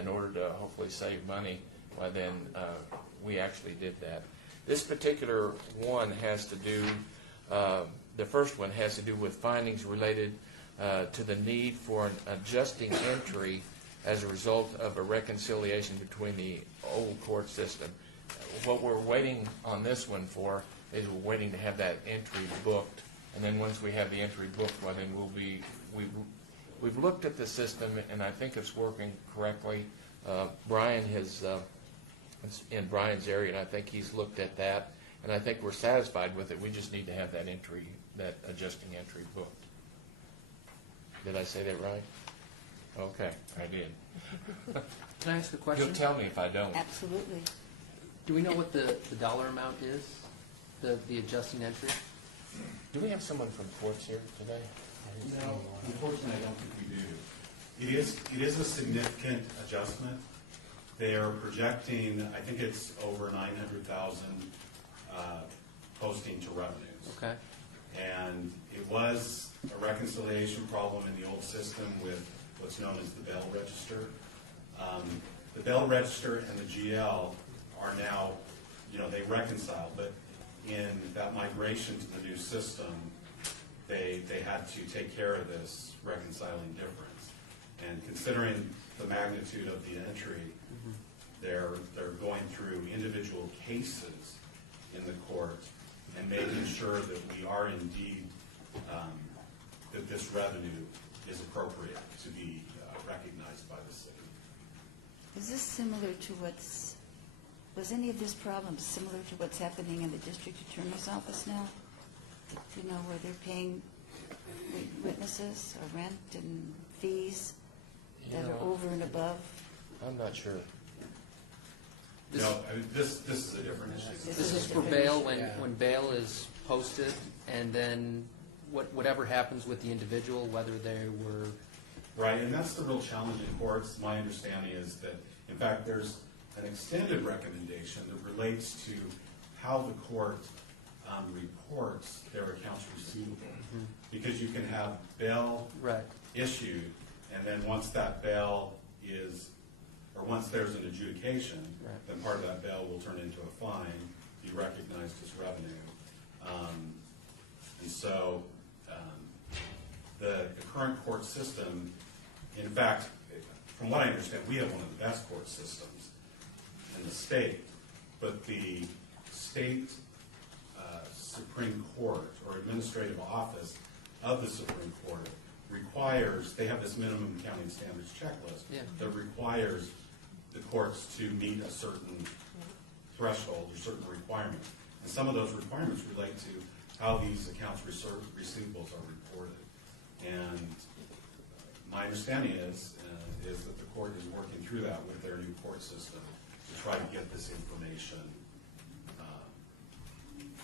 in order to hopefully save money, well, then we actually did that. This particular one has to do, the first one has to do with findings related to the need for an adjusting entry as a result of a reconciliation between the old court system. What we're waiting on this one for is we're waiting to have that entry booked, and then once we have the entry booked, well, then we've looked at the system, and I think it's working correctly. Brian has, in Brian's area, and I think he's looked at that, and I think we're satisfied with it. We just need to have that entry, that adjusting entry booked. Did I say that right? Okay, I did. Can I ask a question? You'll tell me if I don't. Absolutely. Do we know what the dollar amount is, the adjusting entry? Do we have someone from courts here today? No, unfortunately, I don't think we do. It is a significant adjustment. They are projecting, I think it's over 900,000 posting to revenues. Okay. And it was a reconciliation problem in the old system with what's known as the Bell Register. The Bell Register and the GL are now, they reconcile, but in that migration to the new system, they had to take care of this reconciling difference. And considering the magnitude of the entry, they're going through individual cases in the court and making sure that we are indeed, that this revenue is appropriate to be recognized by the city. Is this similar to was any of this problem similar to what's happening in the district attorney's office now? Where they're paying witnesses or rent and fees that are over and above? I'm not sure. This- No, I mean, this is a different issue. This is for bail, when bail is posted, and then whatever happens with the individual, whether they were... Right, and that's the real challenge in courts. My understanding is that, in fact, there's an extended recommendation that relates to how the court reports their accounts receivable. Because you can have bail Right. issued, and then once that bail is, or once there's an adjudication, Right. then part of that bail will turn into a fine, be recognized as revenue. And so the current court system, in fact, from what I understand, we have one of the best court systems in the state, but the state Supreme Court or administrative office of the Supreme Court requires, they have this minimum accounting standards checklist that requires the courts to meet a certain threshold or certain requirements. And some of those requirements relate to how these accounts receivables are reported. And my understanding is that the court is working through that with their new court system to try to get this information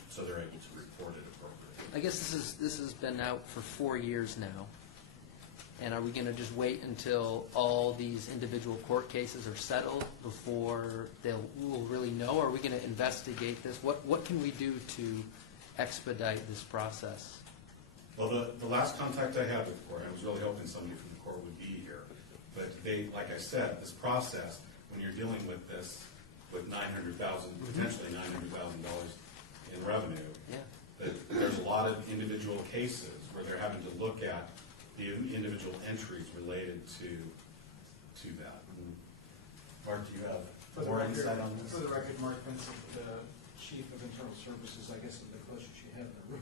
so they're able to report it appropriately. I guess this has been out for 4 years now. And are we going to just wait until all these individual court cases are settled before we'll really know? Or are we going to investigate this? What can we do to expedite this process? Well, the last contact I had with the court, I was really hoping somebody from the court would be here. But they, like I said, this process, when you're dealing with this, with potentially $900,000 in revenue, that there's a lot of individual cases where they're having to look at the individual entries related to that. Mark, do you have more insight on this? For the record, Mark Vincent, the Chief of Internal Services, I guess is the closest you have in the room.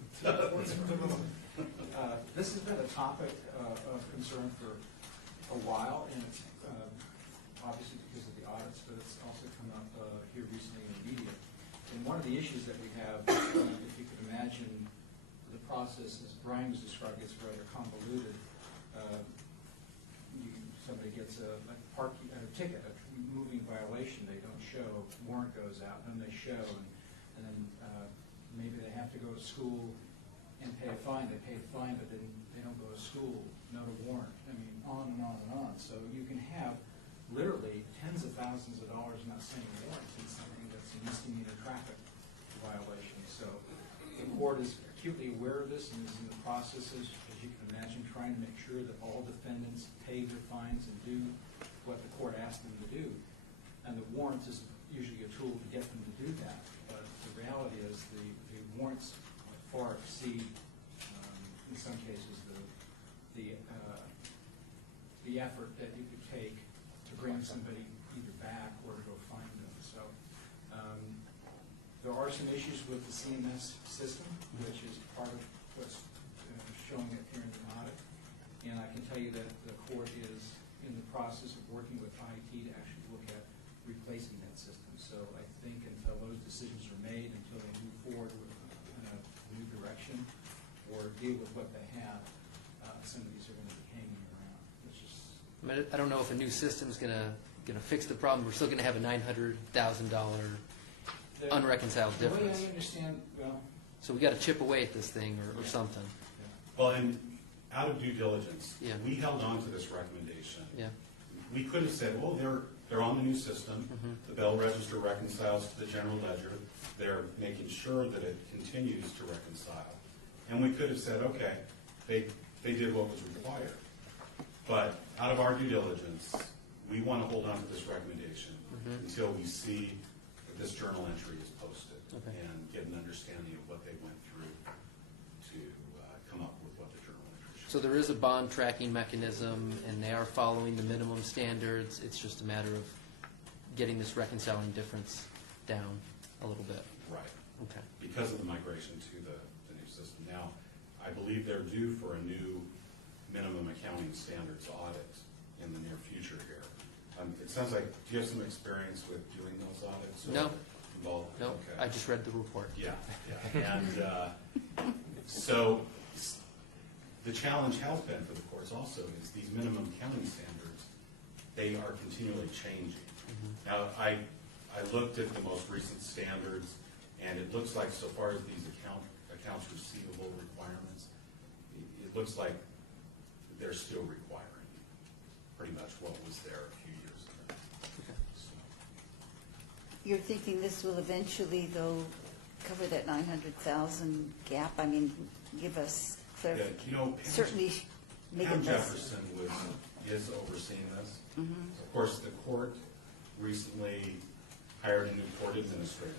This has been a topic of concern for a while, and it's obviously because of the audits, but it's also come up here recently in the media. And one of the issues that we have, if you could imagine, the process, as Brian was describing, it's rather convoluted. Somebody gets a ticket, a moving violation, they don't show, warrant goes out, then they show, and then maybe they have to go to school and pay a fine. They pay the fine, but then they don't go to school, no warrant. I mean, on and on and on. So you can have literally tens of thousands of dollars not sending warrants in something that's a misdemeanor traffic violation. So the court is acutely aware of this and is in the process, as you can imagine, trying to make sure that all defendants pay their fines and do what the court asked them to do. And the warrants is usually a tool to get them to do that. But the reality is the warrants far exceed, in some cases, the effort that you could take to bring somebody either back or to go find them. So there are some issues with the CMS system, which is part of what's showing up here in the audit. And I can tell you that the court is in the process of working with IT to actually look at replacing that system. So I think until those decisions are made, until they move forward with a new direction or deal with what they have, some of these are going to be hanging around, which is I mean, I don't know if a new system's gonna fix the problem. We're still gonna have a $900,000 unreconciled The way difference. I understand, well, So we gotta chip away at this thing or something. Well, and out of due diligence, Yeah. we held on to this recommendation. Yeah. We could have said, well, they're on the new system. The Bell Register reconciles to the general ledger. They're making sure that it continues to reconcile. And we could have said, okay, they did what was required. But out of our due diligence, we want to hold on to this recommendation until we see that this journal entry is posted and get an understanding of what they went through to come up with what the journal entry should. So there is a bond tracking mechanism, and they are following the minimum standards. It's just a matter of getting this reconciling difference down a little bit. Right. Okay. Because of the migration to the new system. Now, I believe they're due for a new minimum accounting standards audit in the near future here. It sounds like, do you have some experience with doing those audits? No. Involved? No, Okay. I just read the report. Yeah, yeah. And so the challenge has been for the courts also is these minimum accounting standards, they are continually changing. Now, I looked at the most recent standards, and it looks like so far as these accounts receivable requirements, it looks like they're still requiring pretty much what was there a few years ago. So, You're thinking this will eventually, though, cover that 900,000 gap? I mean, give us yeah, clarification. you know, Pam, Certainly make Pam it less. Jefferson is overseeing this. Of course, the court recently hired a new court administrator.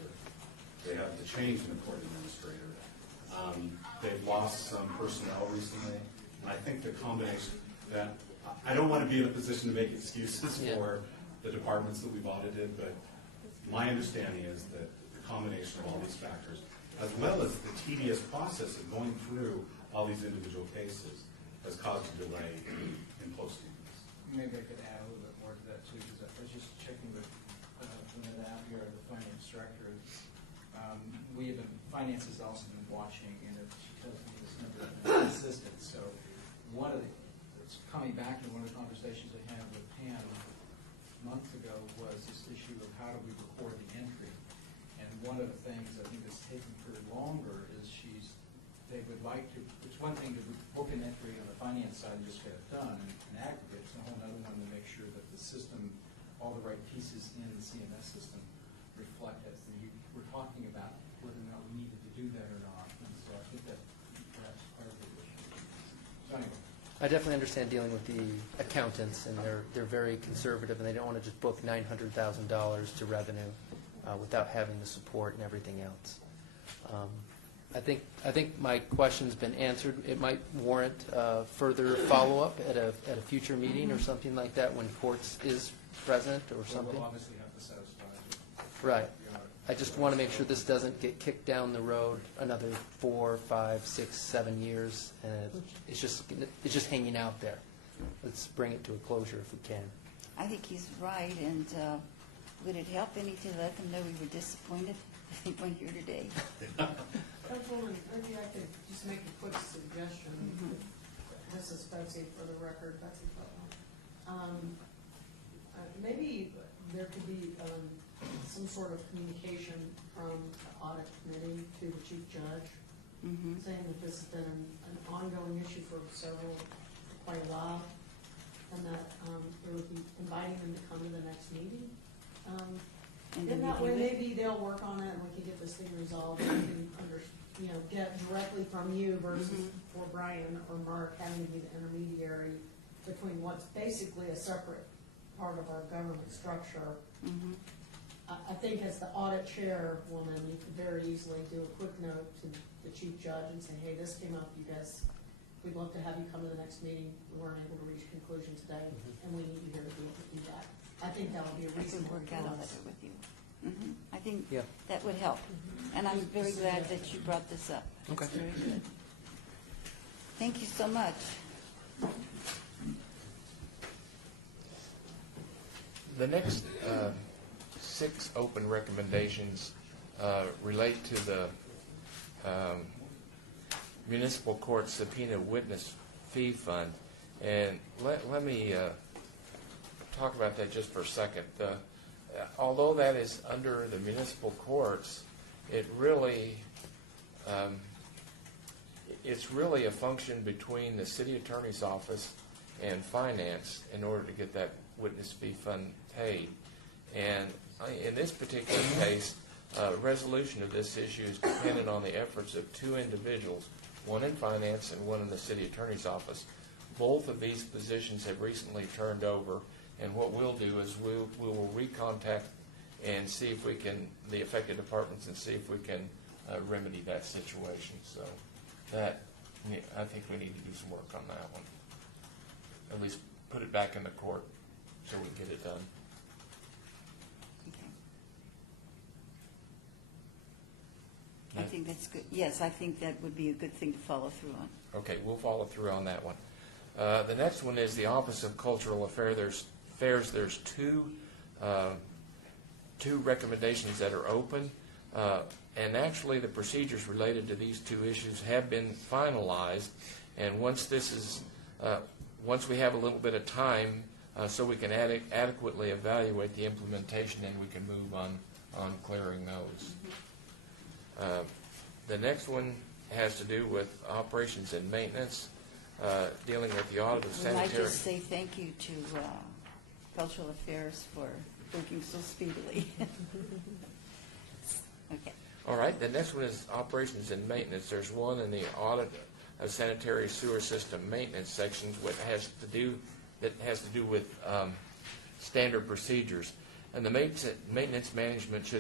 They have to change in the court administrator. They've lost some personnel recently, and I think the combination that, I don't want to be in a position to make excuses for the departments that we've audited, but my understanding is that the combination of all these factors, as well as the tedious process of going through all these individual cases, has caused a delay in posting this. maybe I could add a little bit more to that too, because I was just checking with Linda out here, the finance director. Finance has also been watching, and she tells me this number is consistent. So one of the, it's coming back to one of the conversations I had with Pam a month ago was this issue of how do we record the entry. And one of the things I think that's taking her longer is they would like to, it's one thing to book an entry on the finance side and just get it done in aggregate. It's a whole other one to make sure that the system, all the right pieces in the CMS system reflect it. So we're talking about whether or not we needed to do that or not. And so I think that perhaps part of the issue. So anyway. I definitely understand dealing with the accountants, and they're very conservative, and they don't want to just book $900,000 to revenue without having the support and everything else. I think my question's been answered. It might warrant further follow-up at a future meeting or something like that when courts is present or something. We'll obviously have to satisfy Right. I just want to make sure this doesn't get kicked down the road another 4, 5, 6, 7 years, and it's just hanging out there. Let's bring it to a closure if we can. I think he's right, and would it help any to let them know we were disappointed if they weren't here today? Councilwoman, maybe I could just make a quick suggestion. This is Betsy for the record, Betsy Putnam. Maybe there could be some sort of communication from the audit committee to the chief judge, saying that this has been an ongoing issue for quite a while, and that it would be inviting them to come to the next meeting. And that way, maybe they'll work on it, and we can get this thing resolved, and we can get directly from you versus for Brian or Mark having to be the intermediary between what's basically a separate part of our government structure. I think as the audit chairwoman, you could very easily do a quick note to the chief judge and say, hey, this came up, you guys, we'd love to have you come to the next meeting. We weren't able to reach a conclusion today, and we need you here to be able to do that. I think that would be a I can reasonable work out a response. letter with you. I think Yeah. that would help. And I'm very glad that you brought this up. Okay. It's very good. Thank you so much. The next 6 open recommendations relate to the municipal court subpoena witness fee fund. And let me talk about that just for a second. Although that is under the municipal courts, it really, it's really a function between the city attorney's office and finance in order to get that witness fee fund paid. And in this particular case, resolution of this issue is dependent on the efforts of two individuals, one in finance and one in the city attorney's office. Both of these positions have recently turned over, and what we'll do is we will recontact and see if we can, the affected departments, and see if we can remedy that situation. So that, I think we need to do some work on that one. At least put it back in the court so we can get it done. I think that's good. Yes, I think that would be a good thing to follow through on. Okay, we'll follow through on that one. The next one is the Office of Cultural Affairs. There's two recommendations that are open, and actually the procedures related to these two issues have been finalized. And once we have a little bit of time, so we can adequately evaluate the implementation, then we can move on clearing those. The next one has to do with operations and maintenance, dealing with the audit of sanitary. We'd like to say thank you to Cultural Affairs for working so speedily. Okay. All right, the next one is operations and maintenance. There's one in the audit of sanitary sewer system maintenance sections that has to do with standard procedures. And the maintenance management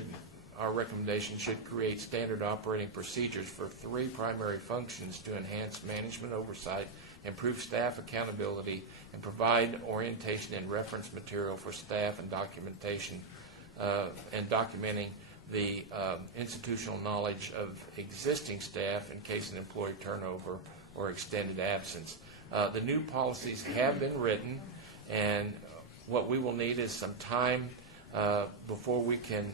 our recommendation should create standard operating procedures for three primary functions to enhance management oversight, improve staff accountability, and provide orientation and reference material for staff and documentation, and documenting the institutional knowledge of existing staff in case of employee turnover or extended absence. The new policies have been written, and what we will need is some time before we can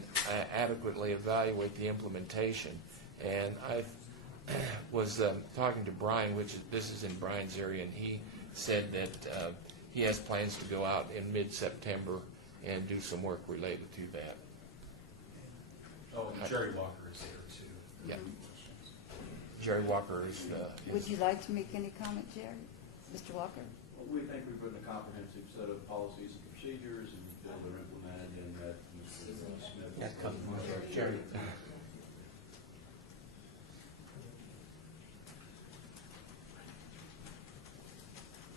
adequately evaluate the implementation. And I was talking to Brian, this is in Brian's area, and he said that he has plans to go out in mid-September and do some work related to that. Oh, and Jerry Walker is there too. Yeah. Jerry Walker is. Would you like to make any comment, Jerry? Mr. Walker? Well, we think we've written a comprehensive set of policies and procedures, and feel they're implemented, and that Mr. Smith. That comes from Jerry.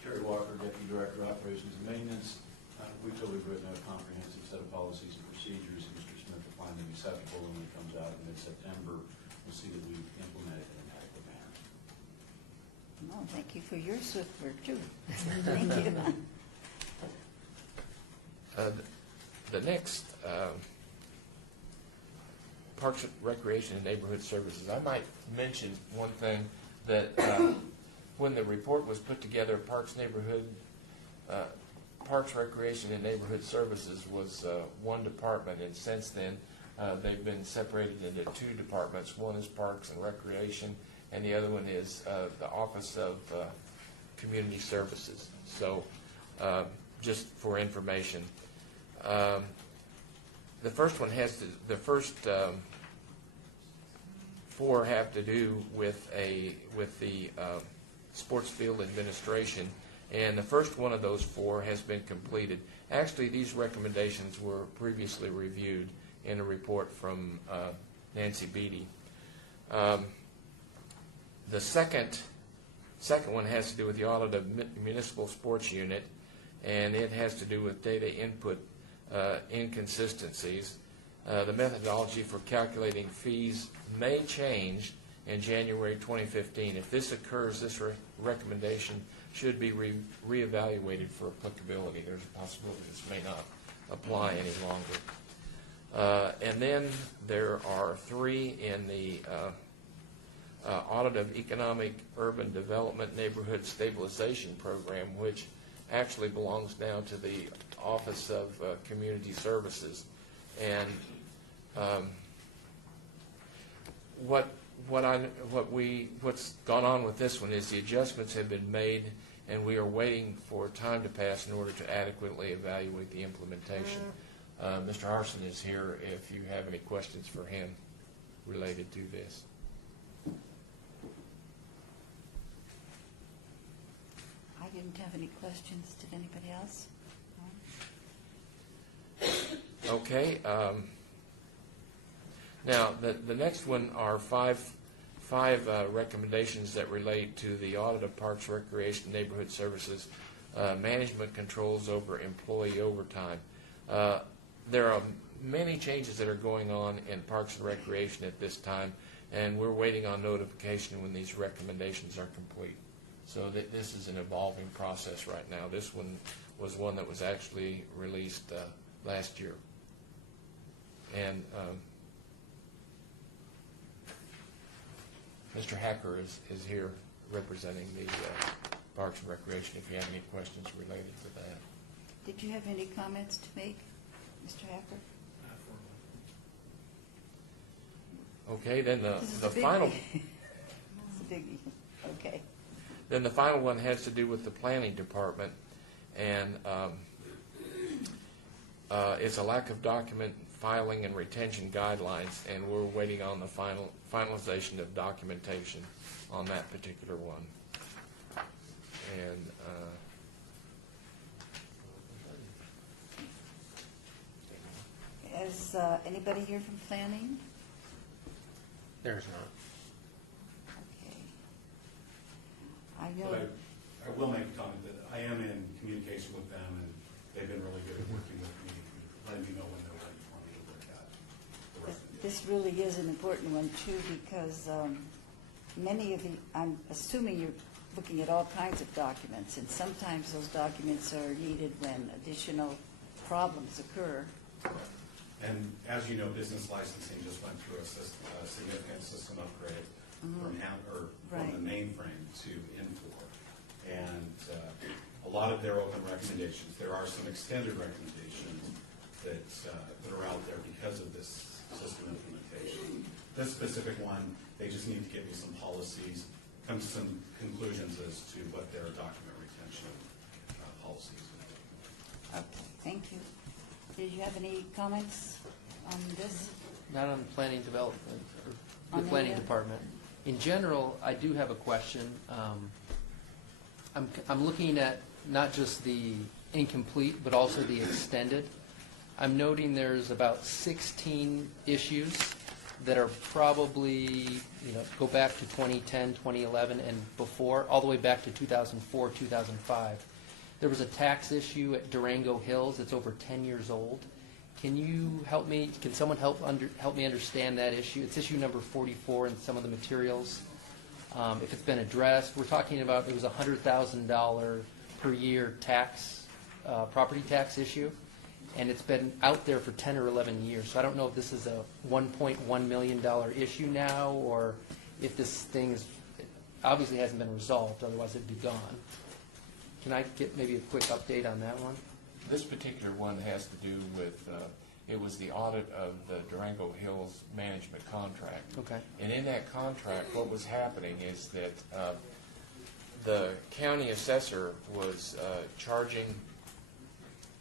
Jerry Walker, Deputy Director of Operations and Maintenance. We feel we've written a comprehensive set of policies and procedures, and Mr. Smith will find them acceptable when it comes out in mid-September. We'll see that we've implemented it in an adequate manner. No, thank you for your swift work, too. Thank you. The next, Parks, Recreation, and Neighborhood Services. I might mention one thing, that when the report was put together, Parks, Recreation, and Neighborhood Services was one department, and since then they've been separated into two departments. One is Parks and Recreation, and the other one is the Office of Community Services. So just for information. The first one the first four have to do with the sports field administration, and the first one of those four has been completed. Actually, these recommendations were previously reviewed in a report from Nancy Beatty. The second one has to do with the audit of municipal sports unit, and it has to do with data input inconsistencies. The methodology for calculating fees may change in January 2015. If this occurs, this recommendation should be reevaluated for applicability. There's a possibility this may not apply any longer. And then there are three in the Audit of Economic Urban Development Neighborhood Stabilization Program, which actually belongs now to the Office of Community Services. And what's gone on with this one is the adjustments have been made and we are waiting for time to pass in order to adequately evaluate the implementation. Mr. Harson is here if you have any questions for him related to this. I didn't have any questions. Did anybody else? Okay. Now, the next one are five recommendations that relate to the audit of Parks, Recreation, Neighborhood Services, management controls over employee overtime. There are many changes that are going on in Parks and Recreation at this time, and we're waiting on notification when these recommendations are complete. So this is an evolving process right now. This one was one that was actually released last year. And Mr. Hacker is here representing the Parks and Recreation if you have any questions related to that. Did you have any comments to make, Mr. Hacker? Okay, then the This is a final... biggie. It's a biggie. Okay. Then the final one has to do with the planning department, and it's a lack of document filing and retention guidelines, and we're waiting on the finalization of documentation on that particular one. And Is anybody here from planning? There's not. Okay. I know. But I will make a comment that I am in communication with them, and they've been really good at working with me, letting me know when they're ready for me to look at the recommendation. This really is an important one too, because many of the, I'm assuming you're looking at all kinds of documents, and sometimes those documents are needed when additional problems occur. And as you know, business licensing just went through a significant system upgrade from Right. the mainframe to Infor. And a lot of their open recommendations, there are some extended recommendations that are out there because of this system implementation. This specific one, they just need to give me some policies, come to some conclusions as to what their document retention policies are. Okay, thank you. Did you have any comments on this? Not on planning development, or On the planning the- department. In general, I do have a question. I'm looking at not just the incomplete, but also the extended. I'm noting there's about 16 issues that are probably, go back to 2010, 2011, and before, all the way back to 2004, 2005. There was a tax issue at Durango Hills that's over 10 years old. Can you help me? Can someone help me understand that issue? It's issue number 44 in some of the materials. If it's been addressed, we're talking about it was a $100,000 per year tax, property tax issue, and it's been out there for 10 or 11 years. So I don't know if this is a $1.1 million issue now, or if this thing obviously hasn't been resolved. Otherwise, it'd be gone. Can I get maybe a quick update on that one? this particular one has to do with, it was the audit of the Durango Hills management contract. Okay. And in that contract, what was happening is that the county assessor was charging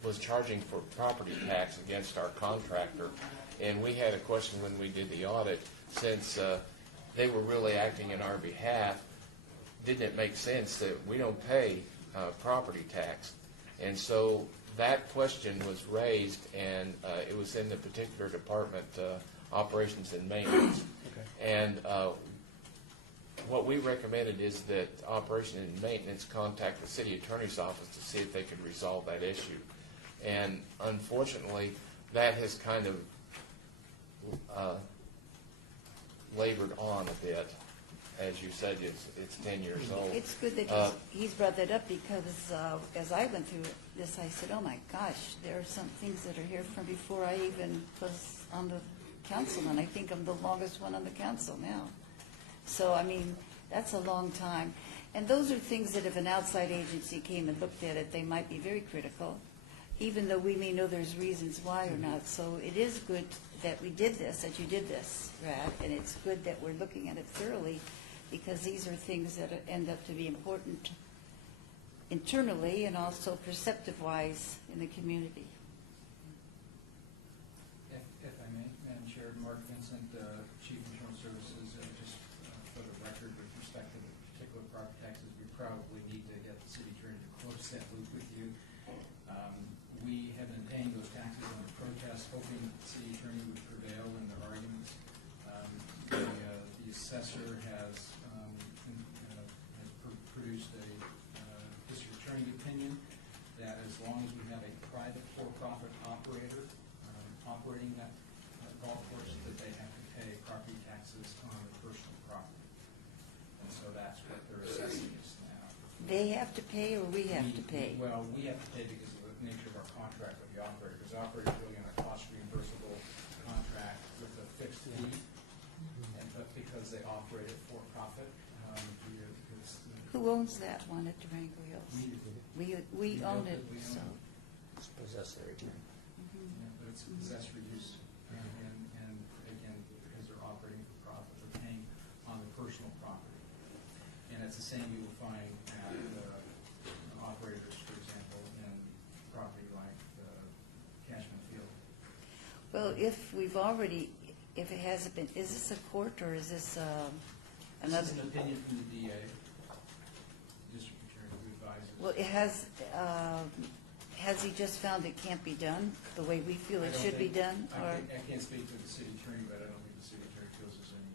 for property tax against our contractor, and we had a question when we did the audit, since they were really acting in our behalf, didn't it make sense that we don't pay property tax? And so that question was raised, and it was in the particular department, operations and maintenance. Okay. And what we recommended is that operation and maintenance contact the city attorney's office to see if they could resolve that issue. And unfortunately, that has kind of labored on a bit. As you said, it's 10 years old. It's good that he's brought that up, because as I went through this, I said, oh my gosh, there are some things that are here from before I even was on the council, and I think I'm the longest one on the council now. So, I mean, that's a long time. And those are things that if an outside agency came and looked at it, they might be very critical, even though we may know there's reasons why or not. So it is good that we did this, that you did this, Brad, and it's good that we're looking at it thoroughly, because these are things that end up to be important internally and also perceptive-wise in the community. If I may, Madam Chair, Mark Vincent, Chief Internal Services, just for the record, with respect to the particular property taxes, we probably need to get the city attorney to close that loop with you. We have been paying those taxes under protest, hoping that the city attorney would prevail in their arguments. The assessor has produced a district attorney opinion that as long as we have a private for-profit operator operating that golf course, that they have to pay property taxes on their personal property. And so that's what they're assessing us now. They have to pay or we have to pay? Well, we have to pay because of the nature of our contract with the operator, because the operator is really on a cost reimbursable contract with a fixed fee, but because they operate it for profit, Who owns that one at Durango Hills? We own it, so. It's possessory. Yeah, but it's possessory use, and again, because they're operating for profit, they're paying on their personal property. And it's the same you will find at operators, for example, in property like Cashman Field. Well, if it hasn't been, is this a court or is this another? This is an opinion from the DA, District Attorney, who advises. Well, has he just found it can't be done the way we feel it should be done? Or I can't speak for the city attorney, but I don't think the city attorney feels there's any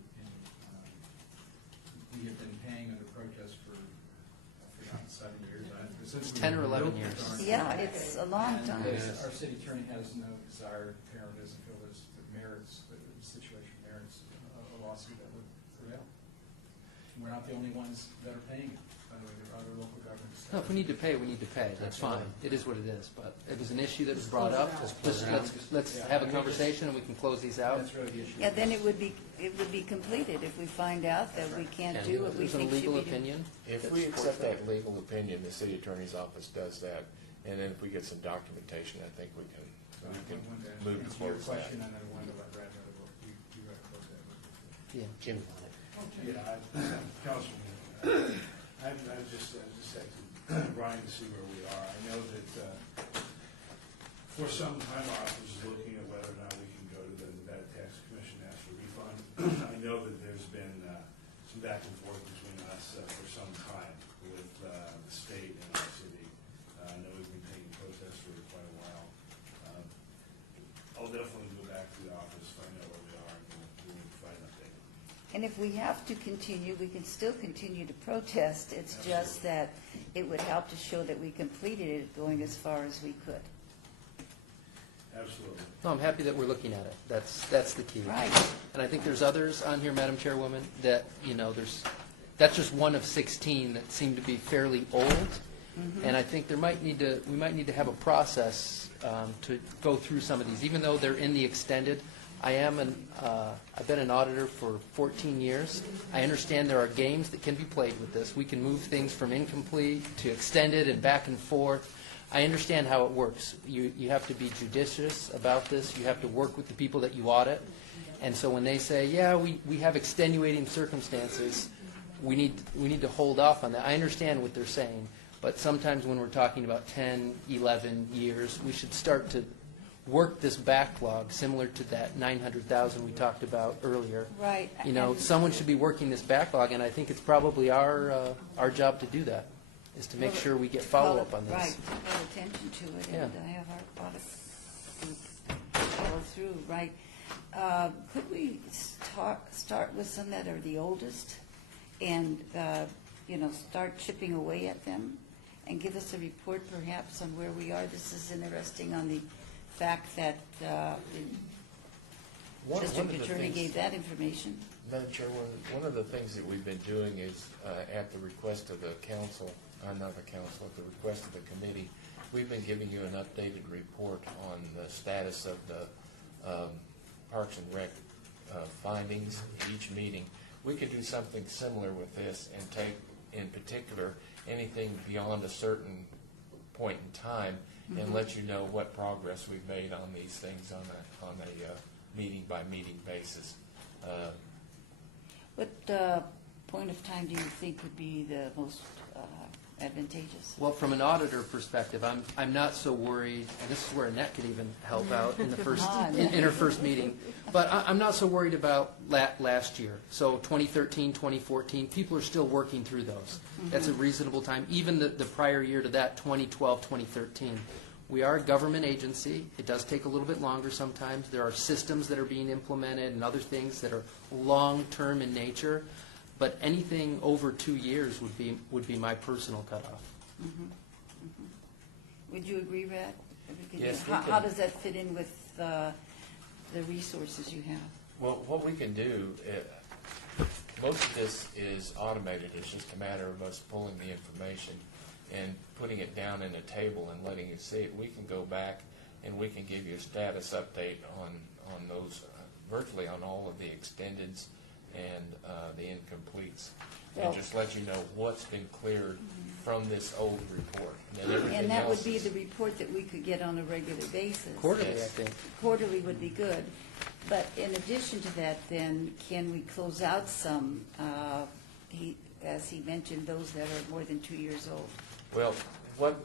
we have been paying under protest for, I've forgotten, 7 years. It's 10 or 11 years. Yeah, it's a long time. Our city attorney has no desire, apparently doesn't feel this, that merits, the situation merits a lawsuit that would prevail. We're not the only ones that are paying it. By the way, there are other local governments. No, if we need to pay, we need to pay. That's fine. It is what it is. But it was an issue that was brought up. Let's have a conversation and we can close these out. That's really the issue. Yeah, then it would be completed if we find out that we can't do what we There's a think should be legal done. opinion. If we accept that legal opinion, the city attorney's office does that, and then if we get some documentation, I think we can move Answer towards your that. question, and then one to let Brad know that you got to close that loop. Yeah, Jim's on it. Yeah, Councilman, I just had to grind to see where we are. I know that for some time, our office is looking at whether or not we can go to the Nevada Tax Commission and ask for a refund. I know that there's been some back and forth between us for some time with the state and our city. I know we've been taking protests for quite a while. I'll definitely go back to the office, find out where we are, and we'll provide an update. And if we have to continue, we can still continue to protest. It's just that it would help to show that we completed it going as far as we could. Absolutely. No, I'm happy that we're looking at it. That's the key. Right. And I think there's others on here, Madam Chairwoman, that, that's just one of 16 that seem to be fairly old. And I think we might need to have a process to go through some of these, even though they're in the extended. I've been an auditor for 14 years. I understand there are games that can be played with this. We can move things from incomplete to extended and back and forth. I understand how it works. You have to be judicious about this. You have to work with the people that you audit. And so when they say, yeah, we have extenuating circumstances, we need to hold off on that. I understand what they're saying. But sometimes when we're talking about 10, 11 years, we should start to work this backlog similar to that 900,000 we talked about earlier. Right. Someone should be working this backlog, and I think it's probably our job to do that, is to make sure we get follow-up on this. Right, call attention to it, and have our audit group follow through, right. Could we start with some that are the oldest and, start chipping away at them and give us a report perhaps on where we are? This is interesting on the fact that the district attorney gave that information. Madam Chair, one of the things that we've been doing is, at the request of the council, not the council, at the request of the committee, we've been giving you an updated report on the status of the Parks and Rec findings each meeting. We could do something similar with this and take, in particular, anything beyond a certain point in time and let you know what progress we've made on these things on a meeting-by-meeting basis. What point of time do you think would be the most advantageous. Well, from an auditor perspective, I'm not so worried, and this is where Annette could even help out in the first, in her first meeting, but I'm not so worried about last year. So 2013, 2014, people are still working through those. That's a reasonable time. Even the prior year to that, 2012, 2013. We are a government agency. It does take a little bit longer sometimes. There are systems that are being implemented and other things that are long-term in nature. But anything over 2 years would be my personal cutoff. Would you agree, Brad? Yes, we How can. does that fit in with the resources you have? Well, what we can do, most of this is automated. It's just a matter of us pulling the information and putting it down in a table and letting you see it. We can go back and we can give you a status update on those, virtually on all of the extendeds and the incompletes. Well, and just let you know what's been cleared from this old report. And, then everything and that else would be is- the report that we could get on a regular basis. Quarterly, Yes. I think. Quarterly would be good. But in addition to that, then, can we close out some, as he mentioned, those that are more than 2 years old? Well, what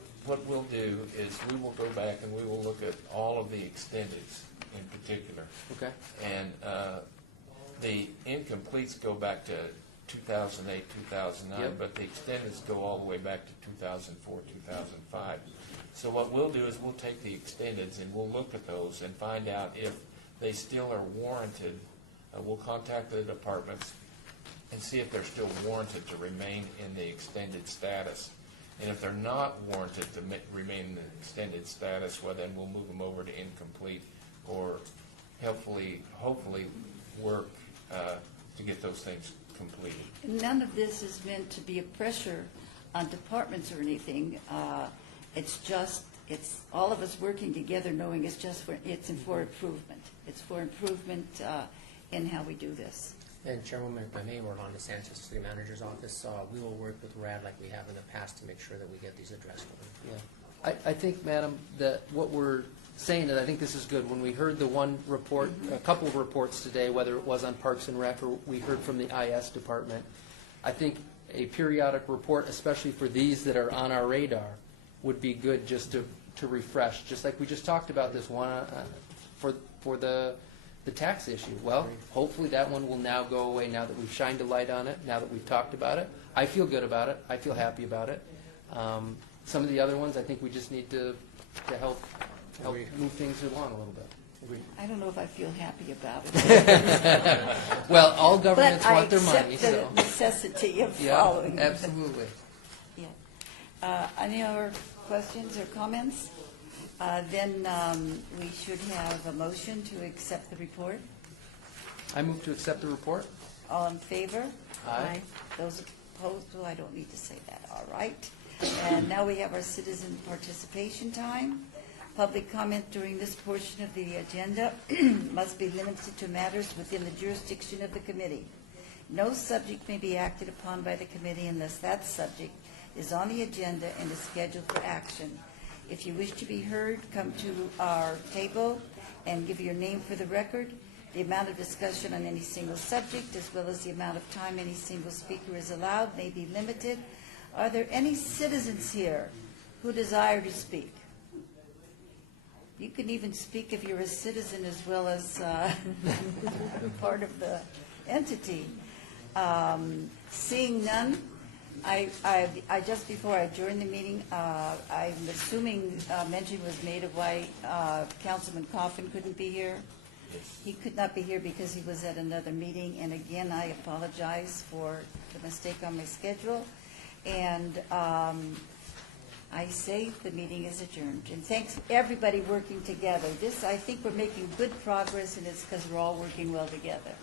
we'll do is we will go back and we will look at all of the extendeds in particular. Okay. And the incompletes go back to 2008, 2009, Yep. but the extendeds go all the way back to 2004, 2005. So what we'll do is we'll take the extendeds and we'll look at those and find out if they still are warranted. We'll contact the departments and see if they're still warranted to remain in the extended status. And if they're not warranted to remain in the extended status, well, then we'll move them over to incomplete or hopefully work to get those things completed. None of this is meant to be a pressure on departments or anything. It's just, it's all of us working together knowing it's just for, it's for improvement. It's for improvement in how we do this. And Chairwoman, if I may, Orlando Sanchez, City Manager's Office, we will work with RAD like we have in the past to make sure that we get these addressed for them. Yeah. I think, Madam, that what we're saying, that I think this is good. When we heard the one report, a couple of reports today, whether it was on Parks and Rec or we heard from the IS department, I think a periodic report, especially for these that are on our radar, would be good just to refresh. Just like we just talked about this one for the tax issue. Well, hopefully that one will now go away now that we've shined a light on it, now that we've talked about it. I feel good about it. I feel happy about it. Some of the other ones, I think we just need to help move things along a little bit. Agreed. I don't know if I feel happy about it. Well, all governments want their money, But I accept the so. necessity of Yeah, following. absolutely. Yeah. Any other questions or comments? Then we should have a motion to accept the report. I move to accept the report. All in favor? Aye. Those opposed? Oh, I don't need to say that. All right. And now we have our citizen participation time. Public comment during this portion of the agenda must be limited to matters within the jurisdiction of the committee. No subject may be acted upon by the committee unless that subject is on the agenda and is scheduled for action. If you wish to be heard, come to our table and give your name for the record. The amount of discussion on any single subject, as well as the amount of time any single speaker is allowed, may be limited. Are there any citizens here who desire to speak? You can even speak if you're a citizen as well as part of the entity. Seeing none, I just before I adjourned the meeting, I'm assuming mention was made of why Councilman Coffin couldn't be here. He could not be here because he was at another meeting, and again, I apologize for the mistake on my schedule. And I say the meeting is adjourned. And thanks everybody working together. This, I think we're making good progress, and it's because we're all working well together.